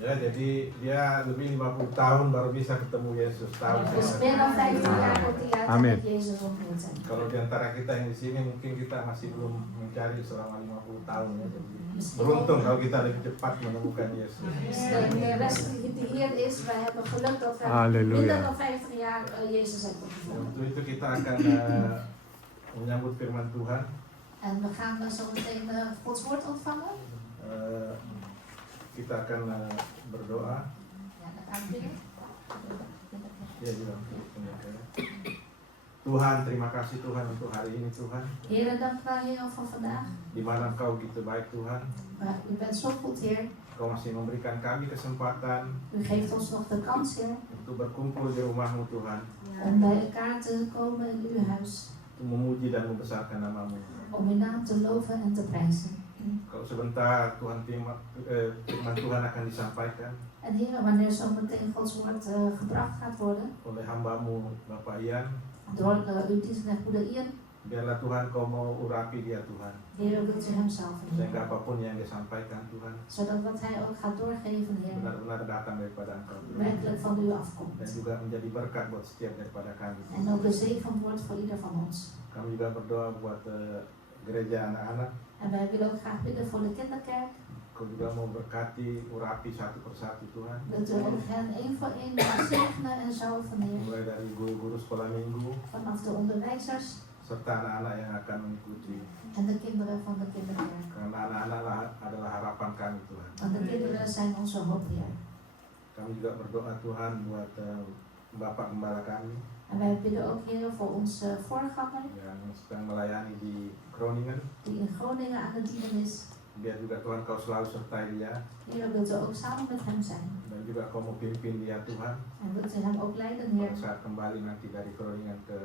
Ya, jadi dia lebih 50 tahun baru bisa ketemu Yesus. Tahu Dus meer dan 50 jaar dat hij uiteindelijk Jezus ontmoette. Kalau di antara kita yang di sini mungkin kita masih belum mencari selama 50 tahun ya. Jadi beruntung kalau kita lebih cepat menemukan Yesus. Dus de rest die hier is, wij hebben geluk dat we Halleluja. minder dan 50 jaar Jezus hebben gevonden. Untuk itu kita akan menyambut firman Tuhan. En we gaan zo meteen Gods woord ontvangen. Kita akan berdoa. Ja, dan gaan we bidden. Ya, Tuhan, terima kasih Tuhan untuk hari ini Tuhan. Heer, dank u wel Heer voor vandaag. Di mana Engkau gitu baik Tuhan. U bent zo goed Heer. Engkau masih memberikan kami kesempatan U geeft ons nog de kans Heer. untuk berkumpul di rumah-Mu Tuhan. Om bij elkaar te komen in uw huis. Untuk memuji dan membesarkan nama-Mu. Om uw naam te loven en te prijzen. Kalau sebentar Tuhan firman Tuhan akan disampaikan En Heer, wanneer zo meteen Gods woord gebracht gaat worden. oleh hamba-Mu Bapak Ian, Door uw dienstknecht Moeder Ian. biarlah Tuhan Kau mau urapi dia Tuhan. Heer, wilt u hem zelf Sehingga apapun yang disampaikan Tuhan zodat wat hij ook gaat doorgeven, Heer, benar-benar datang daripada Engkau Tuhan. werkelijk van u afkomt. Dan juga menjadi berkat buat setiap daripada kami. En ook de zegen wordt voor ieder van ons. Kami juga berdoa buat gereja anak-anak. En wij willen ook graag bidden voor de kinderkerk. Kau juga mau berkati, urapi satu persatu Tuhan. Dat u ook hen één voor één mag zegenen en zalven, Heer. Mulai dari guru-guru sekolah minggu Vanaf de onderwijzers serta anak-anak yang akan mengikuti. en de kinderen van de kinderkerk. Karena anak-anak adalah harapan kami Tuhan. Want de kinderen zijn onze hoop, Heer. Kami juga berdoa Tuhan buat Bapak Gembala kami En wij bidden ook, Heer, voor onze voorganger, yang sedang melayani di Groningen. die in Groningen aan het dienen is. Biar juga Tuhan Kau selalu sertai dia. Heer, wilt u ook samen met hem zijn. Dan juga Kau mau pimpin dia Tuhan. En wilt u hem ook leiden, Heer, Pada saat kembali nanti dari Groningen ke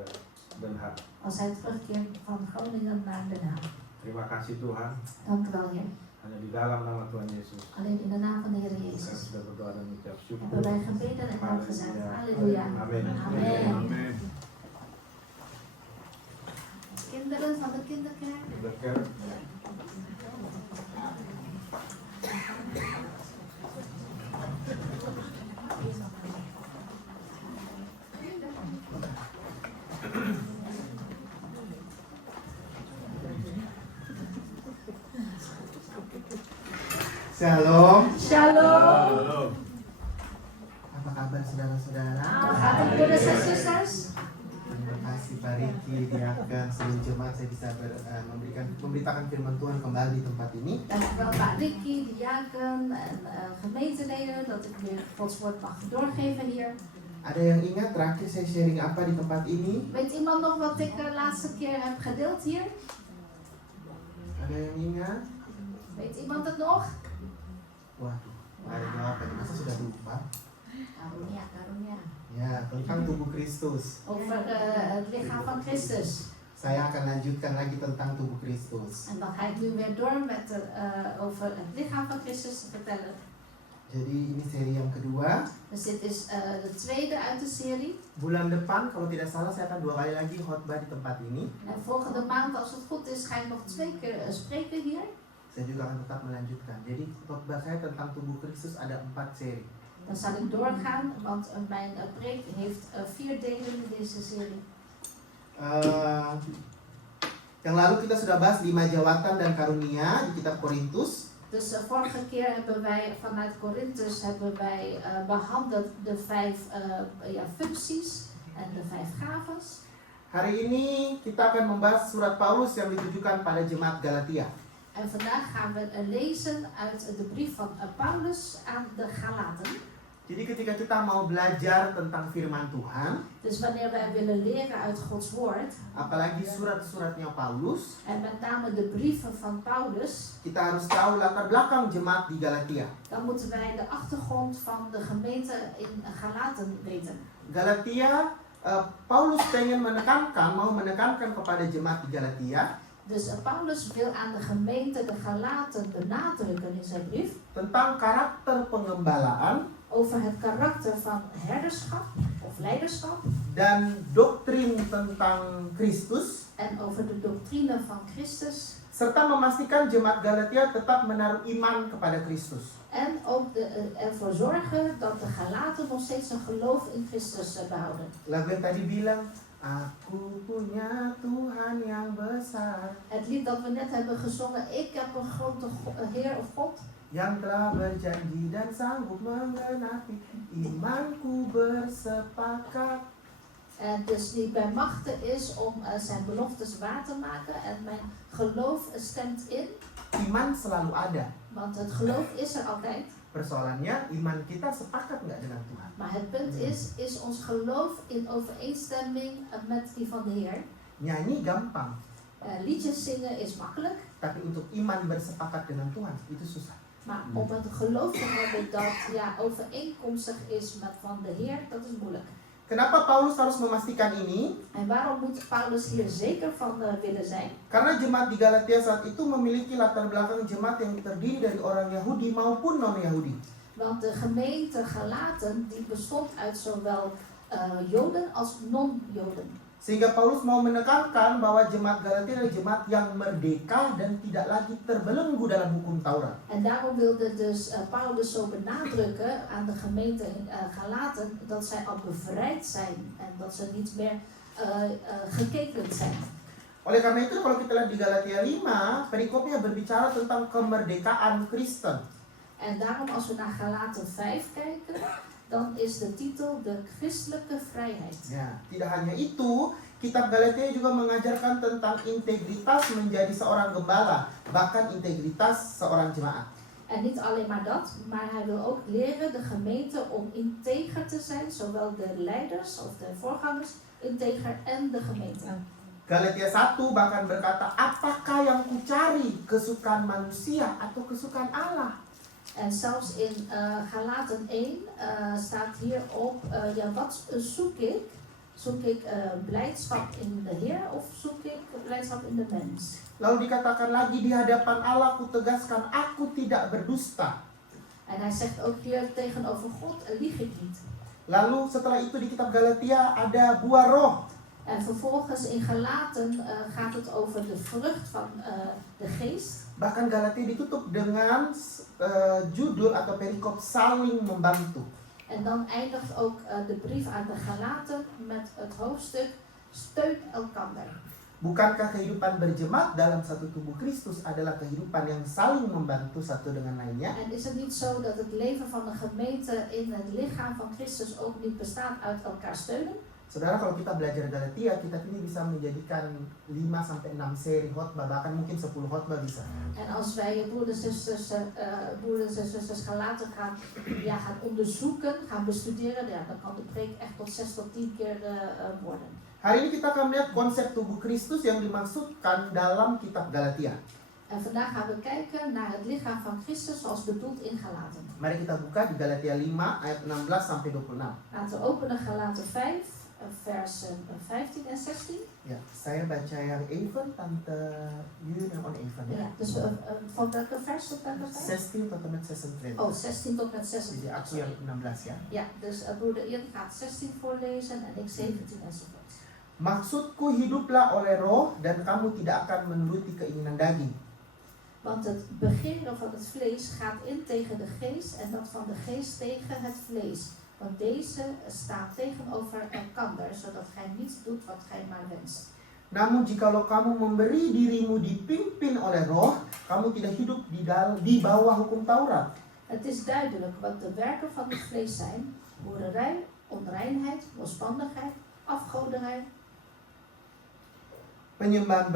Den Haag. als hij terugkeert van Groningen naar Den Haag. Terima kasih Tuhan. Dank u wel, Heer. Hanya di dalam nama Tuhan Yesus. Alleen in de naam van de Heer Kami Jezus sudah berdoa dan mengucap syukur. hebben wij gebeden en dank gezegd. Halleluja. Amin. Amen. Kinderen van de kinderkerk. Berkat. Shalom. Shalom. Apa kabar saudara-saudara? Wat gaat het, broeders en zusters? Terima kasih Pak Riki, diakan seluruh jemaat saya bisa memberitakan firman Tuhan kembali di tempat ini. Dank u wel, Pak Ricky, diaken en gemeenteleden, dat ik weer Gods woord mag doorgeven hier. Ada yang ingat terakhir saya sharing apa di tempat ini? Weet iemand nog wat ik de laatste keer heb gedeeld hier? Ada yang ingat? Weet iemand het nog? Waduh, nggak ada jawaban. Masa sudah lupa? Karunia, karunia. Ya, tentang tubuh Kristus. Over het lichaam van Christus. Saya akan lanjutkan lagi tentang tubuh Kristus. En dan ga ik nu weer door met over het lichaam van Christus te vertellen. Jadi ini seri yang kedua. Dus dit is de tweede uit de serie. Bulan depan kalau tidak salah saya akan 2 kali lagi khotbah di tempat ini. En volgende maand, als het goed is, ga ik nog 2 keer spreken hier. Saya juga akan tetap melanjutkan. Jadi khotbah saya tentang tubuh Kristus ada 4 seri. Dan zal ik doorgaan, want mijn preek heeft 4 delen in deze serie. Yang lalu kita sudah bahas 5 jawatan dan karunia di kitab Korintus. Dus vorige keer hebben wij vanuit Korintus behandeld de 5 functies en de 5 gaves. Hari ini kita akan membahas surat Paulus yang ditujukan pada jemaat Galatia. En vandaag gaan we lezen uit de brief van Paulus aan de Galaten. Jadi ketika kita mau belajar tentang firman Tuhan, Dus wanneer wij willen leren uit Gods woord, apalagi surat-suratnya Paulus, en met name de brieven van Paulus, kita harus tahu latar belakang jemaat di Galatia. dan moeten wij de achtergrond van de gemeente in Galaten weten. Galatia, Paulus mau menekankan kepada jemaat di Galatia Dus Paulus wil aan de gemeente, de Galaten, benadrukken in zijn brief tentang karakter pengembalaan over het karakter van herderschap of leiderschap dan doktrin tentang Kristus en over de doctrine van Christus serta memastikan jemaat Galatia tetap menaruh iman kepada Kristus. En ook ervoor zorgen dat de Galaten nog steeds een geloof in Christus behouden. Lagu yang tadi bilang, aku punya Tuhan yang besar, Het lied dat we net hebben gezongen, ik heb een grote Heer of God, yang telah berjanji dan sanggup menggenapi, imanku bersepakat. en dus die bij machten is om zijn beloftes waar te maken. En mijn geloof stemt in, Iman selalu ada. want het geloof is er altijd. Persoalannya, iman kita sepakat nggak dengan Tuhan? Maar het punt is ons geloof in overeenstemming met die van de Heer? Nyanyi gampang, Liedjes zingen is makkelijk, tapi untuk iman bersepakat dengan Tuhan, itu susah. maar om het geloof te hebben dat overeenkomstig is met van de Heer, dat is moeilijk. Kenapa Paulus harus memastikan ini? En waarom moet Paulus hier zeker van willen zijn? Karena jemaat di Galatia saat itu memiliki latar belakang jemaat yang terdiri dari orang Yahudi maupun non-Yahudi. Want de gemeente Galaten die bestond uit zowel Joden als non-Joden. Sehingga Paulus mau menekankan bahwa jemaat Galatia adalah jemaat yang merdeka dan tidak lagi terbelenggu dalam hukum Taurat. En daarom wilde dus Paulus zo benadrukken aan de gemeente Galaten dat zij al bevrijd zijn en dat ze niet meer geketend zijn. Oleh karena itu kalau kita lihat di Galatia 5, perikopnya berbicara tentang kemerdekaan Kristen. En daarom als we naar Galaten 5 kijken, dan is de titel de christelijke vrijheid. Ya, tidak hanya itu, kitab Galatia juga mengajarkan tentang integritas menjadi seorang gembala, bahkan integritas seorang jemaat. En niet alleen maar dat, maar hij wil ook leren de gemeente om integer te zijn, zowel de leiders of de voorgangers integer en de gemeente. Galatia 1 bahkan berkata, apakah yang kucari, kesukaan manusia atau kesukaan Allah? En zelfs in Galaten 1 staat hierop, ja, wat zoek ik? Zoek ik blijdschap in de Heer of zoek ik blijdschap in de mens? Lalu dikatakan lagi, di hadapan Allah ku tegaskan, aku tidak berdusta. En hij zegt ook hier tegenover God, lieg ik niet. Lalu setelah itu di kitab Galatia ada buah roh. En vervolgens in Galaten gaat het over de vrucht van de geest. Bahkan Galatia ditutup dengan judul atau perikop saling membantu. En dan eindigt ook de brief aan de Galaten met het hoofdstuk steun elkander. Bukankah kehidupan berjemaat dalam satu tubuh Kristus adalah kehidupan yang saling membantu satu dengan lainnya? En is het niet zo dat het leven van de gemeente in het lichaam van Christus ook niet bestaat uit elkaar steunen? Saudara, kalau kita belajar Galatia, kita ini bisa menjadikan 5-6 seri khotbah, bahkan mungkin 10 khotbah bisa. En als wij broeders en zusters Galaten gaan onderzoeken, gaan bestuderen, ja, dan kan de preek echt tot 6 tot 10 keer worden. Hari ini kita akan melihat konsep tubuh Kristus yang dimaksudkan dalam kitab Galatia. En vandaag gaan we kijken naar het lichaam van Christus zoals bedoeld in Galaten. Mari kita buka di Galatia 5 ayat 16 sampai 26. Laten we openen Galaten 5. Versen 15 en 16. Ya, saya baca yang even, Tante Yun yang on even ya. Ja, dus van welke vers tot welke vers? 16 tot en met 26. Oh, 16 tot met 26. Jadi aku yang 16 ya. Ja, dus broeder Ian gaat 16 voorlezen en ik 17 enzovoort. Maksudku, hiduplah oleh roh dan kamu tidak akan menuruti keinginan daging. Want het begeren van het vlees gaat in tegen de geest en dat van de geest tegen het vlees. Want deze staat tegenover elkander, zodat gij niet doet wat gij maar wenst. Namun jikalau kamu memberi dirimu dipimpin oleh roh, kamu tidak hidup di bawah hukum Taurat. Het is duidelijk wat de werken van het vlees zijn: hoererij, onreinheid, losbandigheid, afgoderij, Penyembahan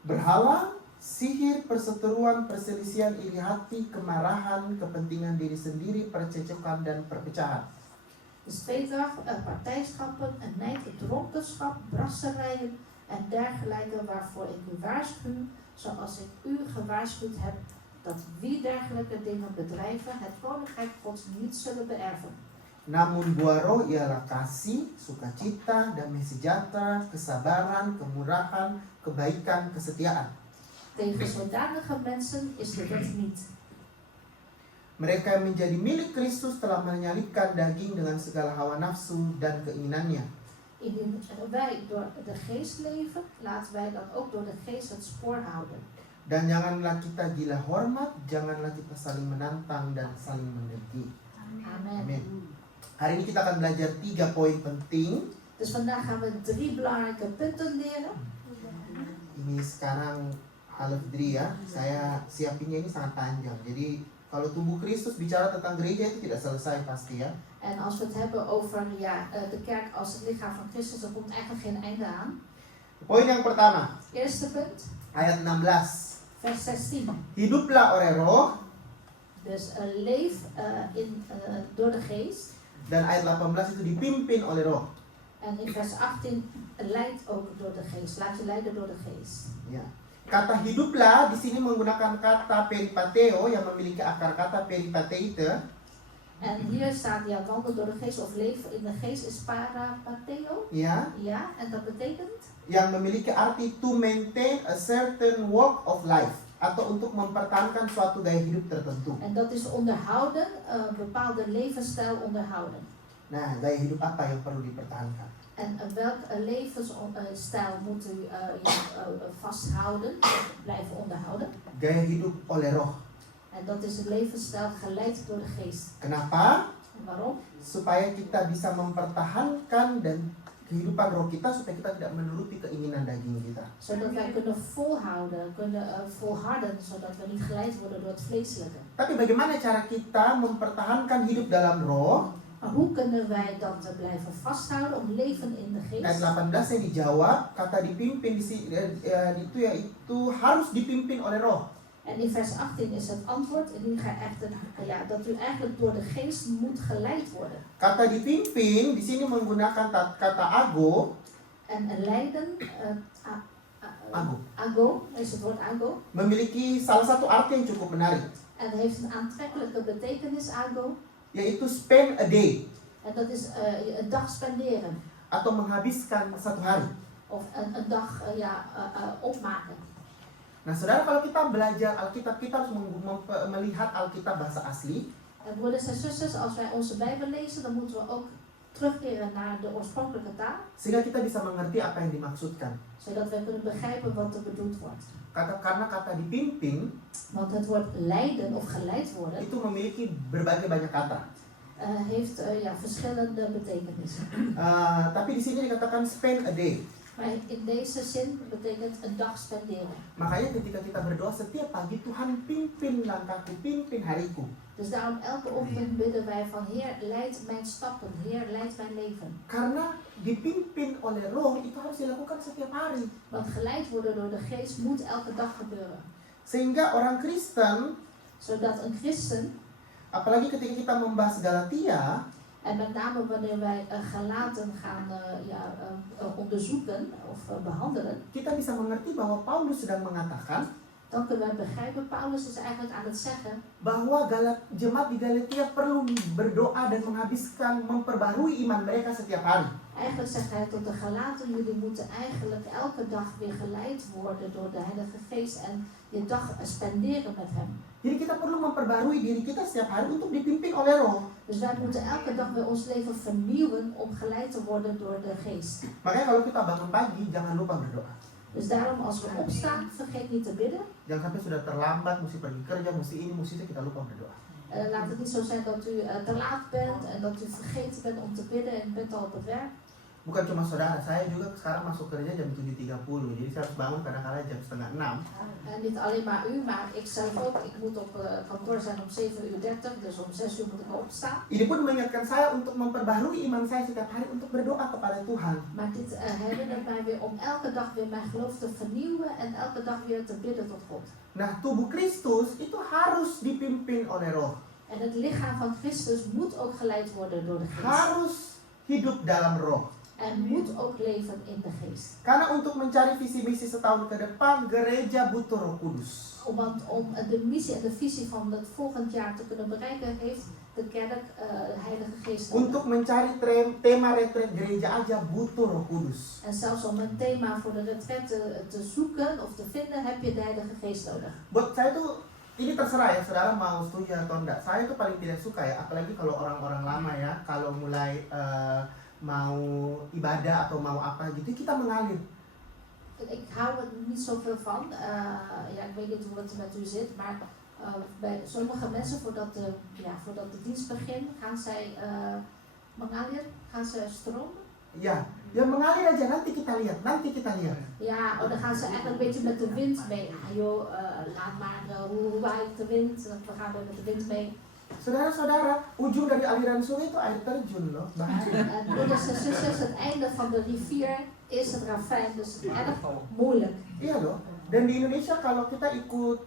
berhala, sihir, perseteruan, perselisihan, iri hati, kemarahan, kepentingan diri sendiri, percecokan dan perpecahan. dus tweedracht, partijschappen, nijd, dronkenschap, brasserijen en dergelijke waarvoor ik u waarschuw, zoals ik u gewaarschuwd heb, dat wie dergelijke dingen bedrijven, het koninkrijk Gods niet zullen beërven. Namun buah roh ialah kasih, sukacita, damai sejahtera, kesabaran, kemurahan, kebaikan, kesetiaan. Tegen zodanige mensen is de wet niet. Mereka yang menjadi milik Kristus telah menyalibkan daging dengan segala hawa nafsu dan keinginannya. Indien wij door de geest leven, laten wij dan ook door de geest het spoor houden. Dan janganlah kita gila hormat, janganlah kita saling menantang dan saling mendengki. Amen. Amin. Hari ini kita akan belajar 3 poin penting. Dus vandaag gaan we 3 belangrijke punten leren. Ini sekarang Alef Dri ya. Saya siapinnya ini sangat panjang. Jadi kalau tubuh Kristus bicara tentang gereja itu tidak selesai pasti ya. En als we het hebben over de kerk als het lichaam van Christus, dan komt eigenlijk geen einde aan. Poin yang pertama, Eerste punt, ayat 16. vers 16. Hiduplah oleh roh. Dus leef door de geest. Dan ayat 18 itu dipimpin oleh roh. En in vers 18, leid ook door de geest. Laat je leiden door de geest. Ya. Kata hiduplah di sini menggunakan kata peripateo yang memiliki akar kata peripateite. En hier staat, ja, wandel door de geest of leven in de geest is parapateo. Ya, Ja, en dat betekent? yang memiliki arti to maintain a certain walk of life atau untuk mempertahankan suatu gaya hidup tertentu. En dat is onderhouden, bepaalde levensstijl onderhouden. Nah, gaya hidup apa yang perlu dipertahankan? En welk levensstijl moet u vasthouden, blijven onderhouden? Gaya hidup oleh roh. En dat is een levensstijl geleid door de geest. Kenapa? En waarom? Supaya kita bisa mempertahankan dan kehidupan roh kita supaya kita tidak menuruti keinginan daging kita. Zodat wij kunnen volhouden, kunnen volharden, zodat we niet geleid worden door het vleeselijke. Tapi bagaimana cara kita mempertahankan hidup dalam roh? Maar hoe kunnen wij dat blijven vasthouden om leven in de Ayat geest? 18 yang dijawab, kata dipimpin itu yaitu harus dipimpin oleh roh. En in vers 18 is het antwoord, en nu ga echt dat u eigenlijk door de geest moet geleid worden. Kata dipimpin di sini menggunakan kata ago. En leiden, ago, is het woord ago. Memiliki salah satu arti yang cukup menarik, En het heeft een aantrekkelijke betekenis, ago. yaitu spend a day En dat is een dag spenderen. atau menghabiskan satu hari. Of een dag opmaken. Nah, saudara, kalau kita belajar Alkitab, kita harus melihat Alkitab bahasa asli. En broeders en zusters, als wij onze Bijbel lezen, dan moeten we ook terugkeren naar de oorspronkelijke taal. Sehingga kita bisa mengerti apa yang dimaksudkan. Zodat wij kunnen begrijpen wat er bedoeld wordt. Karena kata dipimpin Want het woord leiden of geleid worden itu memiliki berbagai banyak kata. heeft verschillende betekenissen. Tapi di sini dikatakan spend a day. Maar in deze zin betekent een dag spenderen. Makanya ketika kita berdoa setiap pagi, Tuhan pimpin langkahku, pimpin hariku. Dus daarom elke ochtend bidden wij van Heer, leid mijn stappen, Heer, leid mijn leven. Karena dipimpin oleh roh itu harus dilakukan setiap hari. Want geleid worden door de geest moet elke dag gebeuren. Sehingga orang Kristen, Zodat een christen, apalagi ketika kita membahas Galatia, en met name wanneer wij Galaten gaan onderzoeken of behandelen, kita bisa mengerti bahwa Paulus sedang mengatakan dan kunnen wij begrijpen, Paulus is eigenlijk aan het zeggen bahwa jemaat di Galatia perlu berdoa dan memperbarui iman mereka setiap hari. Eigenlijk zegt hij tot de Galaten, jullie moeten eigenlijk elke dag weer geleid worden door de Heilige Geest en je dag spenderen met hem. Jadi kita perlu memperbarui diri kita setiap hari untuk dipimpin oleh roh. Dus wij moeten elke dag weer ons leven vernieuwen om geleid te worden door de Geest. Makanya kalau kita bangun pagi, jangan lupa berdoa. Dus daarom als we opstaan, vergeet niet te bidden. Jangan sampai sudah terlambat, mesti pergi kerja, mesti ini, mesti itu, kita lupa berdoa. Laat het niet zo zijn dat u te laat bent en dat u vergeten bent om te bidden en bent al op het werk. Bukan cuma saudara, saya juga sekarang masuk kerja jam 7.30, jadi saya harus bangun kadang-kadang jam 5:30. Niet alleen maar u, maar ik zelf ook. Ik moet op kantoor zijn om 7:30, dus om 6 uur moet ik opstaan. Ini pun mengingatkan saya untuk memperbaharui iman saya setiap hari untuk berdoa kepada Tuhan. Maar dit herinnert mij weer om elke dag weer mijn geloof te vernieuwen en elke dag weer te bidden tot God. Nah, tubuh Kristus itu harus dipimpin oleh roh. En het lichaam van Christus moet ook geleid worden door de geest. Harus hidup dalam roh. En moet ook leven in de geest. Karena untuk mencari visi misi setahun ke depan, gereja butuh Roh Kudus. Want om de missie en de visie van het volgend jaar te kunnen bereiken, heeft de kerk Heilige Geest nodig. Untuk mencari tema retret gereja aja butuh Roh Kudus. En zelfs om een thema voor de retraite te zoeken of te vinden, heb je de Heilige Geest nodig. Buat saya tuh, ini terserah ya, saudara mau setuju atau enggak. Saya tuh paling tidak suka ya, apalagi kalau orang-orang lama ya, kalau mulai mau ibadah atau mau apa gitu, kita mengalir. ik hou er niet zoveel van. Ja, ik weet niet hoe het met u zit, maar bij sommige mensen voordat de dienst begint, gaan zij mengalir, gaan ze stromen. Ya, ya mengalir aja, nanti kita lihat. Ja, dan gaan ze eigenlijk een beetje met de wind mee. Ayo, laat maar hoe waait de wind, we gaan weer met de wind mee. Saudara-saudara, ujung dari aliran sungai itu air terjun loh, bahaya. En broeders en zusters, het einde van de rivier is het ravijn, dus erg moeilijk. Iya loh. Dan di Indonesia kalau kita ikut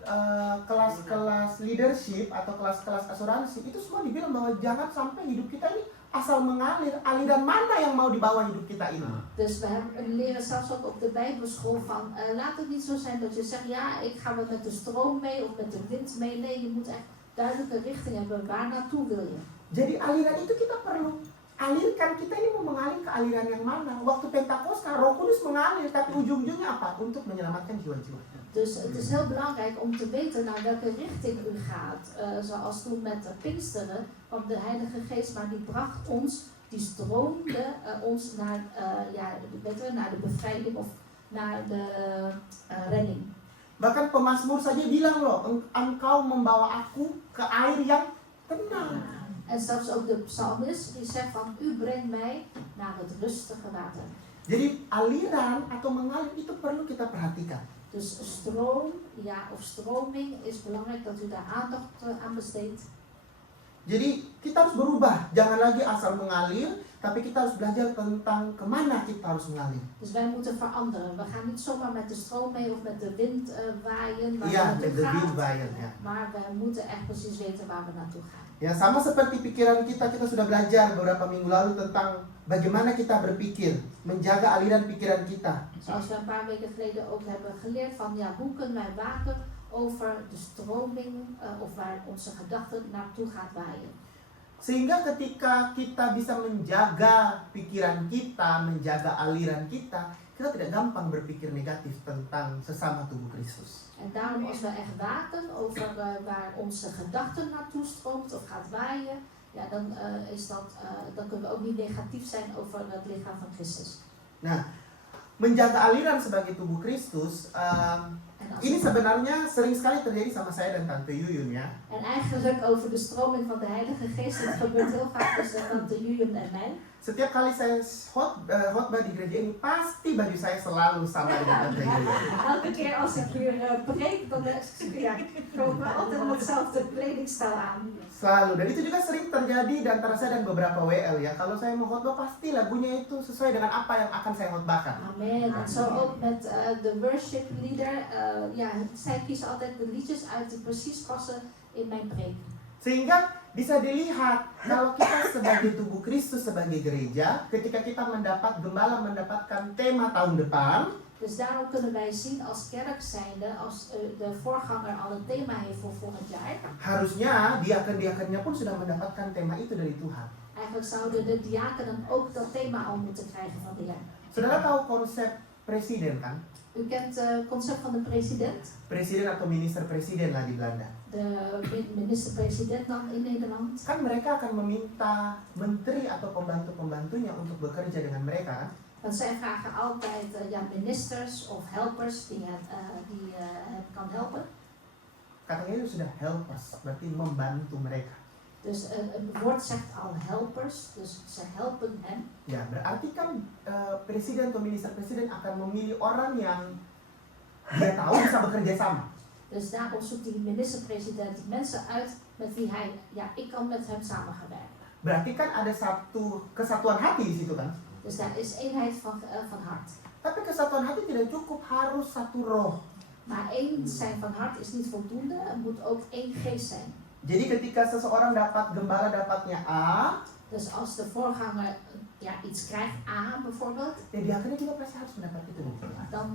kelas-kelas leadership atau kelas-kelas asuransi, itu semua dibilang bahwa jangan sampai hidup kita ini asal mengalir. Aliran mana yang mau dibawa hidup kita ini? Dus we leren zelfs ook op de Bijbelschool van laat het niet zo zijn dat je zegt ja, ik ga met de stroom mee of met de wind mee. Nee, je moet echt duidelijke richting hebben. Waar naartoe wil je? Jadi aliran itu kita perlu alirkan. Kita ini mau mengalir ke aliran yang mana? Waktu Pentakosta, Roh Kudus mengalir, tapi ujung-ujungnya apa? Untuk menyelamatkan jiwa-jiwa. Dus het is heel belangrijk om te weten naar welke richting u gaat. Zoals toen met de Pinksteren, want de Heilige Geest, maar die bracht ons, die stroomde ons naar, naar de bevrijding of naar de redding. Bahkan pemazmur saja bilang loh, engkau membawa aku ke air yang tenang. En zelfs ook de psalmist die zegt van u brengt mij naar het rustige water. Jadi aliran atau mengalir itu perlu kita perhatikan. Dus stroom, of stroming is belangrijk dat u daar aandacht aan besteedt. Jadi kita harus berubah, jangan lagi asal mengalir, tapi kita harus belajar tentang kemana kita harus mengalir. Dus wij moeten veranderen. We gaan niet zomaar met de stroom mee of met de wind waaien waar Iya, we met naartoe de gaan. wind waaien, ya. Maar we moeten echt precies weten waar we naartoe gaan. Ya, sama seperti pikiran kita sudah belajar beberapa minggu lalu tentang bagaimana kita berpikir, menjaga aliran pikiran kita. Zoals we een paar weken geleden ook hebben geleerd van hoe kunnen wij waken over de stroming of waar onze gedachten naartoe gaat waaien. Sehingga ketika kita bisa menjaga pikiran kita, menjaga aliran kita tidak gampang berpikir negatif tentang sesama tubuh Kristus. En daarom als we echt waken over waar onze gedachten naartoe stroomt of gaat waaien, dan kunnen we ook niet negatief zijn over het lichaam van Christus. Nah, menjaga aliran sebagai tubuh Kristus, ini sebenarnya sering sekali terjadi sama saya dan Tante Yuyun ya. En eigenlijk over de stroming van de Heilige Geest, het gebeurt heel vaak tussen Tante Yuyun en mij. Setiap kali saya khotbah di gereja ini, pasti baju saya selalu sama dengan Tante Yuyun. Elke keer als ik hier preek, dan komen we altijd met hetzelfde kledingstijl aan. Selalu, dan itu juga sering terjadi di antara saya dan beberapa WL ya. Kalau saya mau khotbah, pasti lagunya itu sesuai dengan apa yang akan saya khotbahkan. Amen. En zo ook met de worship leader. Zij kiezen altijd de liedjes uit die precies passen in mijn preek. Sehingga bisa dilihat kalau kita sebagai tubuh Kristus, sebagai gereja, ketika kita gembala mendapatkan tema tahun depan, dus daarom kunnen wij zien als kerk zijnde, als de voorganger al een thema heeft voor volgend jaar. Harusnya diaken-diakennya pun sudah mendapatkan tema itu dari Tuhan. Eigenlijk zouden de diakenen ook dat thema al moeten krijgen van de Heer. Saudara tahu konsep presiden kan? U kent het concept van de president? Presiden atau minister presiden lah di Belanda. De minister-president dan in Nederland. Kan mereka akan meminta menteri atau pembantu-pembantunya untuk bekerja dengan mereka. Want zij vragen altijd ministers of helpers die hem kan helpen. Katanya itu sudah helpers, berarti membantu mereka. Dus het woord zegt al helpers, dus ze helpen hem. Ya, berarti kan presiden atau minister presiden akan memilih orang yang dia tahu bisa bekerja sama. Dus daarom zoekt die minister-president mensen uit met wie ik kan met hem samen gaan werken. Berarti kan ada satu kesatuan hati di situ kan? Dus daar is eenheid van hart. Tapi kesatuan hati tidak cukup, harus satu roh. Maar één zijn van hart is niet voldoende, er moet ook één geest zijn. Jadi ketika seseorang gembala dapatnya A, dus als de voorganger iets krijgt, A bijvoorbeeld, diakennya juga pasti harus mendapat itu. dan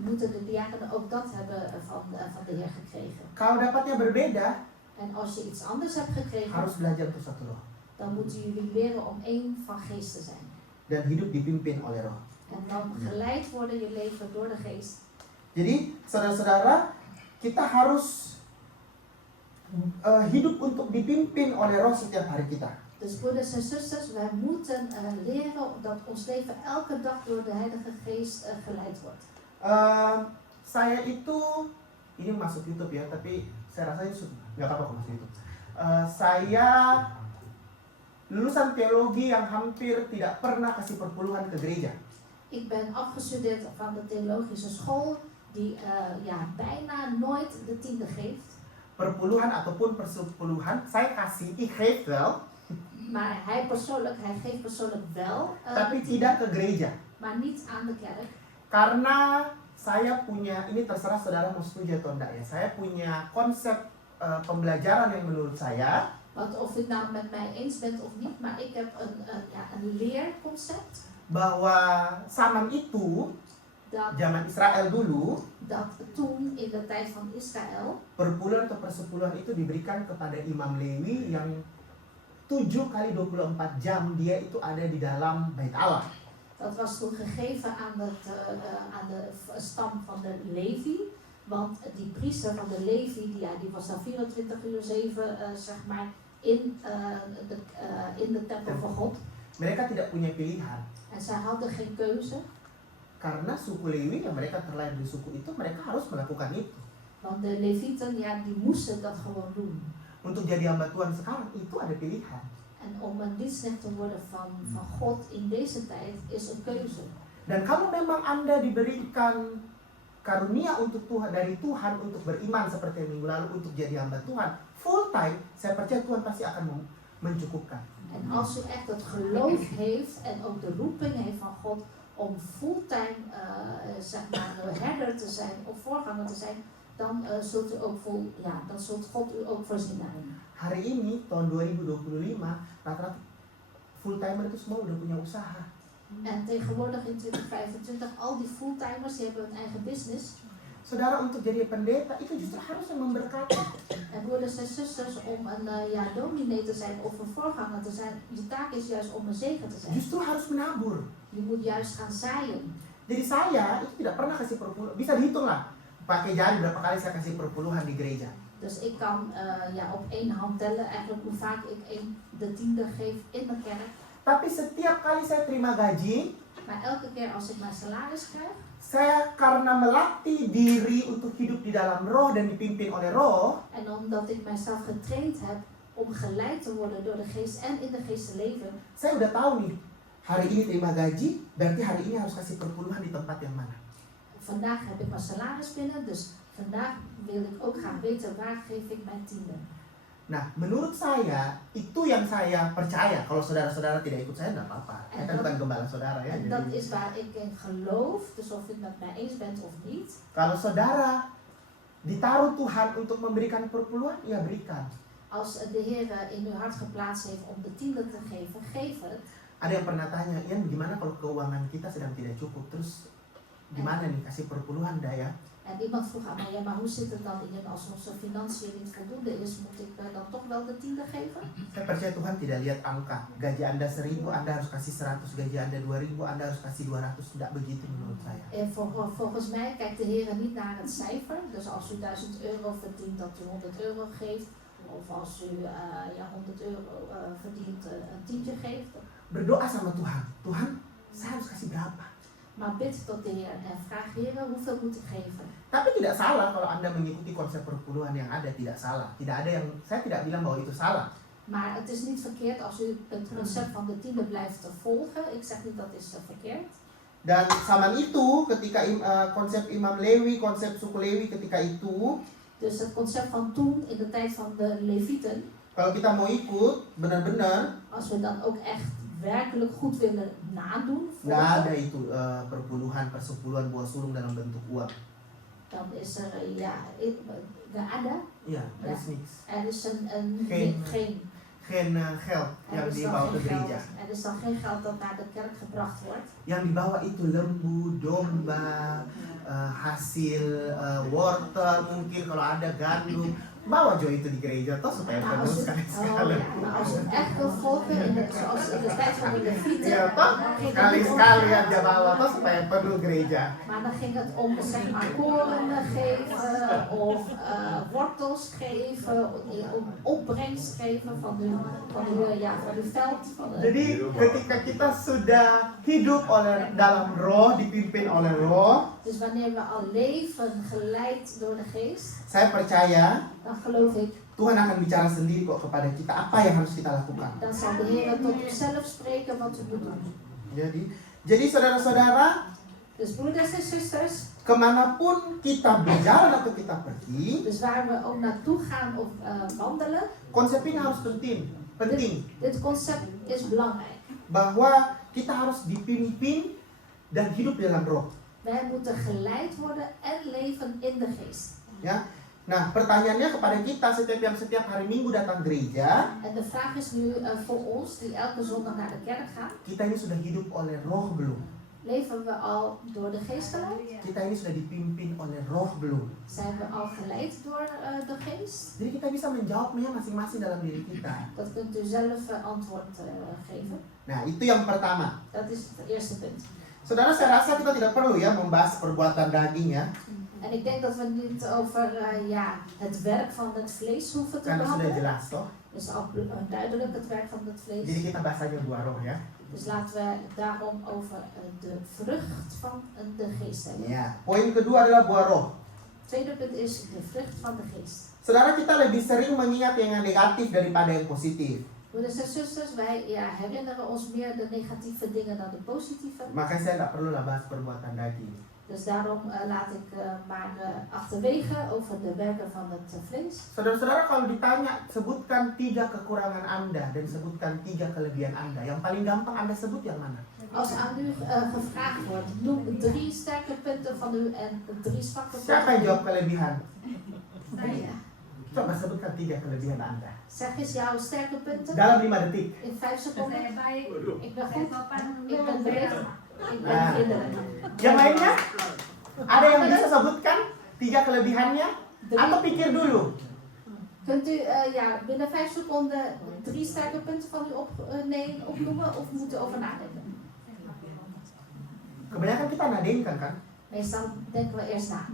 moeten de diakenen ook dat hebben van de Heer gekregen. Kalau dapatnya berbeda, en als je iets anders hebt gekregen, harus belajar untuk satu roh. Dan moeten jullie leren om één van geest te zijn. Dan hidup dipimpin oleh roh. En dan geleid worden je leven door de geest. Jadi, saudara-saudara, kita harus hidup untuk dipimpin oleh roh setiap hari kita. Dus broeders en zusters, wij moeten leren dat ons leven elke dag door de Heilige Geest geleid wordt. Saya itu, ini masuk YouTube ya, tapi saya rasa itu nggak apa-apa kalau masuk YouTube. Saya lulusan teologi yang hampir tidak pernah kasih perpuluhan ke gereja. Ik ben afgestudeerd van de theologische school die bijna nooit de tiende geeft. Perpuluhan ataupun persepuluhan saya kasih, ik geef wel, Maar hij geeft persoonlijk wel, tapi tidak ke gereja. maar niet aan de kerk. Karena saya punya, ini terserah saudara mau setuju atau enggak ya, saya punya konsep pembelajaran yang menurut saya, Want of u het nou met mij eens bent of niet, maar ik heb een leerconcept bahwa zaman itu, dat, zaman Israel dulu, dat toen in de tijd van Israël perpuluhan atau persepuluhan itu diberikan kepada Imam Lewi yang 7 kali 24 jam dia itu ada di dalam Bait Allah. dat was toen gegeven aan de stam van de Levi. Want die priester van de Levi, die was dan 24/7 zeg maar in de tempel van God. Mereka tidak punya pilihan. En zij hadden geen keuze. Karena suku Lewi yang mereka terlahir di suku itu, mereka harus melakukan itu. Want de Levieten, die moesten dat gewoon doen. Untuk jadi hamba Tuhan sekarang itu ada pilihan. En om een dienstknecht te worden van God in deze tijd is een keuze. Dan kalau memang Anda diberikan karunia untuk Tuhan, dari Tuhan untuk beriman seperti minggu lalu untuk jadi hamba Tuhan full time, saya percaya Tuhan pasti akan mencukupkan. En als u echt het geloof heeft en ook de roeping heeft van God om fulltime zeg maar herder te zijn of voorganger te zijn, dan zult u ook dan zult God u ook voorzien daarin. Hari ini tahun 2025 rata-rata full timer itu semua udah punya usaha. En tegenwoordig in 2025 al die fulltimers die hebben hun eigen business. Saudara, untuk jadi pendeta itu justru harusnya memberkati. En broeders en zusters, om een dominee te zijn of een voorganger te zijn, je taak is juist om een zegen te zijn. Justru harus menabur. Je moet juist gaan zaaien. Jadi saya itu tidak pernah kasih perpuluhan. Bisa dihitung lah, pakai jari berapa kali saya kasih perpuluhan di gereja. Dus ik kan op één hand tellen eigenlijk hoe vaak ik de tiende geef in de kerk. Tapi setiap kali saya terima gaji, Maar elke keer als ik mijn salaris krijg, saya karena melatih diri untuk hidup di dalam roh dan dipimpin oleh roh, en omdat ik mijzelf getraind heb om geleid te worden door de geest en in de geest te leven, saya udah tahu nih, hari ini terima gaji, berarti hari ini harus kasih perpuluhan di tempat yang mana. vandaag heb ik mijn salaris binnen, dus vandaag wil ik ook graag weten waar geef ik mijn tiende. Nah, menurut saya, itu yang saya percaya. Kalau saudara-saudara tidak ikut saya, tidak apa-apa. Saya kan bukan gembala saudara ya. En Jadi, dat is waar ik in geloof, dus of u het met mij eens bent of niet. kalau saudara ditaruh Tuhan untuk memberikan perpuluhan, ya berikan. Als de Heer in uw hart geplaatst heeft om de tiende te geven, geef het. Ada yang pernah tanya, Ian gimana kalau keuangan kita sedang tidak cukup? Terus gimana nih kasih perpuluhan dah ya? En iemand vroeg aan mij, ja, maar hoe zit het dan in als onze financiën niet voldoende is, moet ik dan toch wel de tiende geven? Saya percaya Tuhan tidak lihat angka. Gaji Anda 1.000, Anda harus kasih 100. Gaji Anda 2.000, Anda harus kasih 200. Tidak begitu menurut saya. En volgens mij kijkt de Heer niet naar het cijfer. Dus als u 1.000 euro verdient, dat u 100 euro geeft. Of als u 100 euro verdient, een tientje geeft. Berdoa sama Tuhan. Tuhan, saya harus kasih berapa? Maar bid tot de Heer en vraag, Heer, hoeveel moet ik geven? Tapi tidak salah kalau Anda mengikuti konsep perpuluhan yang ada, tidak salah. Tidak ada yang, saya tidak bilang bahwa itu salah. Maar het is niet verkeerd als u het concept van de tiende blijft volgen. Ik zeg niet dat is verkeerd. Dan zaman itu ketika konsep Imam Lewi, konsep suku Lewi ketika itu, Dus het concept van toen, in de tijd van de Levieten, kalau kita mau ikut benar-benar, als we dan ook echt werkelijk goed willen nadoen, nggak ada itu perpuluhan, persepuluhan buah sulung dalam bentuk uang. dan is er, nggak ada. Iya, er is niks. Er is Geen geld yang er is dan dibawa ke geen geld. gereja. Er is dan geen geld dat naar de kerk gebracht wordt. Yang dibawa itu lembu, domba, hasil wortel, mungkin kalau ada gandum. Bawa Jo itu di gereja toh supaya Maar penuh als, sekali-sekali. maar als je het echt wil volgen, zoals in de tijd van de Levieten, Iya toh, dan ging het niet om sekali-sekali aja bawa toh supaya penuh gereja. Maar dan ging het om zeg maar koren geven of wortels geven, om opbrengst geven van uw veld. Jadi ketika kita sudah hidup dalam roh, dipimpin oleh roh, Dus wanneer we al leven geleid door de geest, saya percaya dan geloof ik, Tuhan akan bicara sendiri kok kepada kita apa yang harus kita lakukan. dan zal de Heer tot u zelf spreken wat u moet doen. Jadi saudara-saudara, Dus broeders en zusters, kemanapun kita berjalan atau kita pergi, dus waar we ook naartoe gaan of wandelen, konsep ini harus penting. dit concept is belangrijk. Bahwa kita harus dipimpin dan hidup dalam roh. Wij moeten geleid worden en leven in de geest. Ya. Nah, pertanyaannya kepada kita setiap hari Minggu datang gereja, En de vraag is nu voor ons die elke zondag naar de kerk gaan. kita ini sudah hidup oleh roh belum? Leven we al door de geest geleid? Kita ini sudah dipimpin oleh roh belum? Zijn we al geleid door de geest? Jadi kita bisa menjawabnya masing-masing dalam diri kita. Dat kunt u zelf antwoord geven. Nah, itu yang pertama. Dat is het eerste punt. Saudara, saya rasa kita tidak perlu ya membahas perbuatan daging ya. En ik denk dat we niet over het werk van het vlees hoeven te Karena sudah behandelen. jelas toh. Dat is al duidelijk het werk van het Jadi vlees. kita bahasanya buah roh ya. Dus laten we daarom over de vrucht van de geest hebben. Ya, poin kedua adalah buah roh. Tweede punt is de vrucht van de geest. Saudara, kita lebih sering mengingat yang negatif daripada yang positif. Broeders en zusters, wij herinneren ons meer de negatieve dingen dan de positieve. Makanya saya nggak perlu lah bahas perbuatan daging. Dus daarom laat ik maar achterwege over de werken van het vlees. Saudara-saudara, kalau ditanya, sebutkan 3 kekurangan Anda dan sebutkan 3 kelebihan Anda. Yang paling gampang Anda sebut yang mana? Als aan u gevraagd wordt, noem 3 sterke punten van u en 3 zwakke punten. Siapa yang jawab kelebihan? Ja. Coba sebutkan 3 kelebihan Anda. Zeg eens jouw sterke punten Dalam 5 detik. in 5 seconden. Saya baik, Ik ben saya goed, sopan, ik ben beleefd, ik ben Ah. vriendelijk. Yang lainnya? Ada yang bisa sebutkan 3 kelebihannya? Atau pikir dulu? Kunt u binnen 5 seconden 3 sterke punten van u opnoemen of moet u over nadenken? Kebanyakan kita nadenkan kan? Meestal denken we eerst na.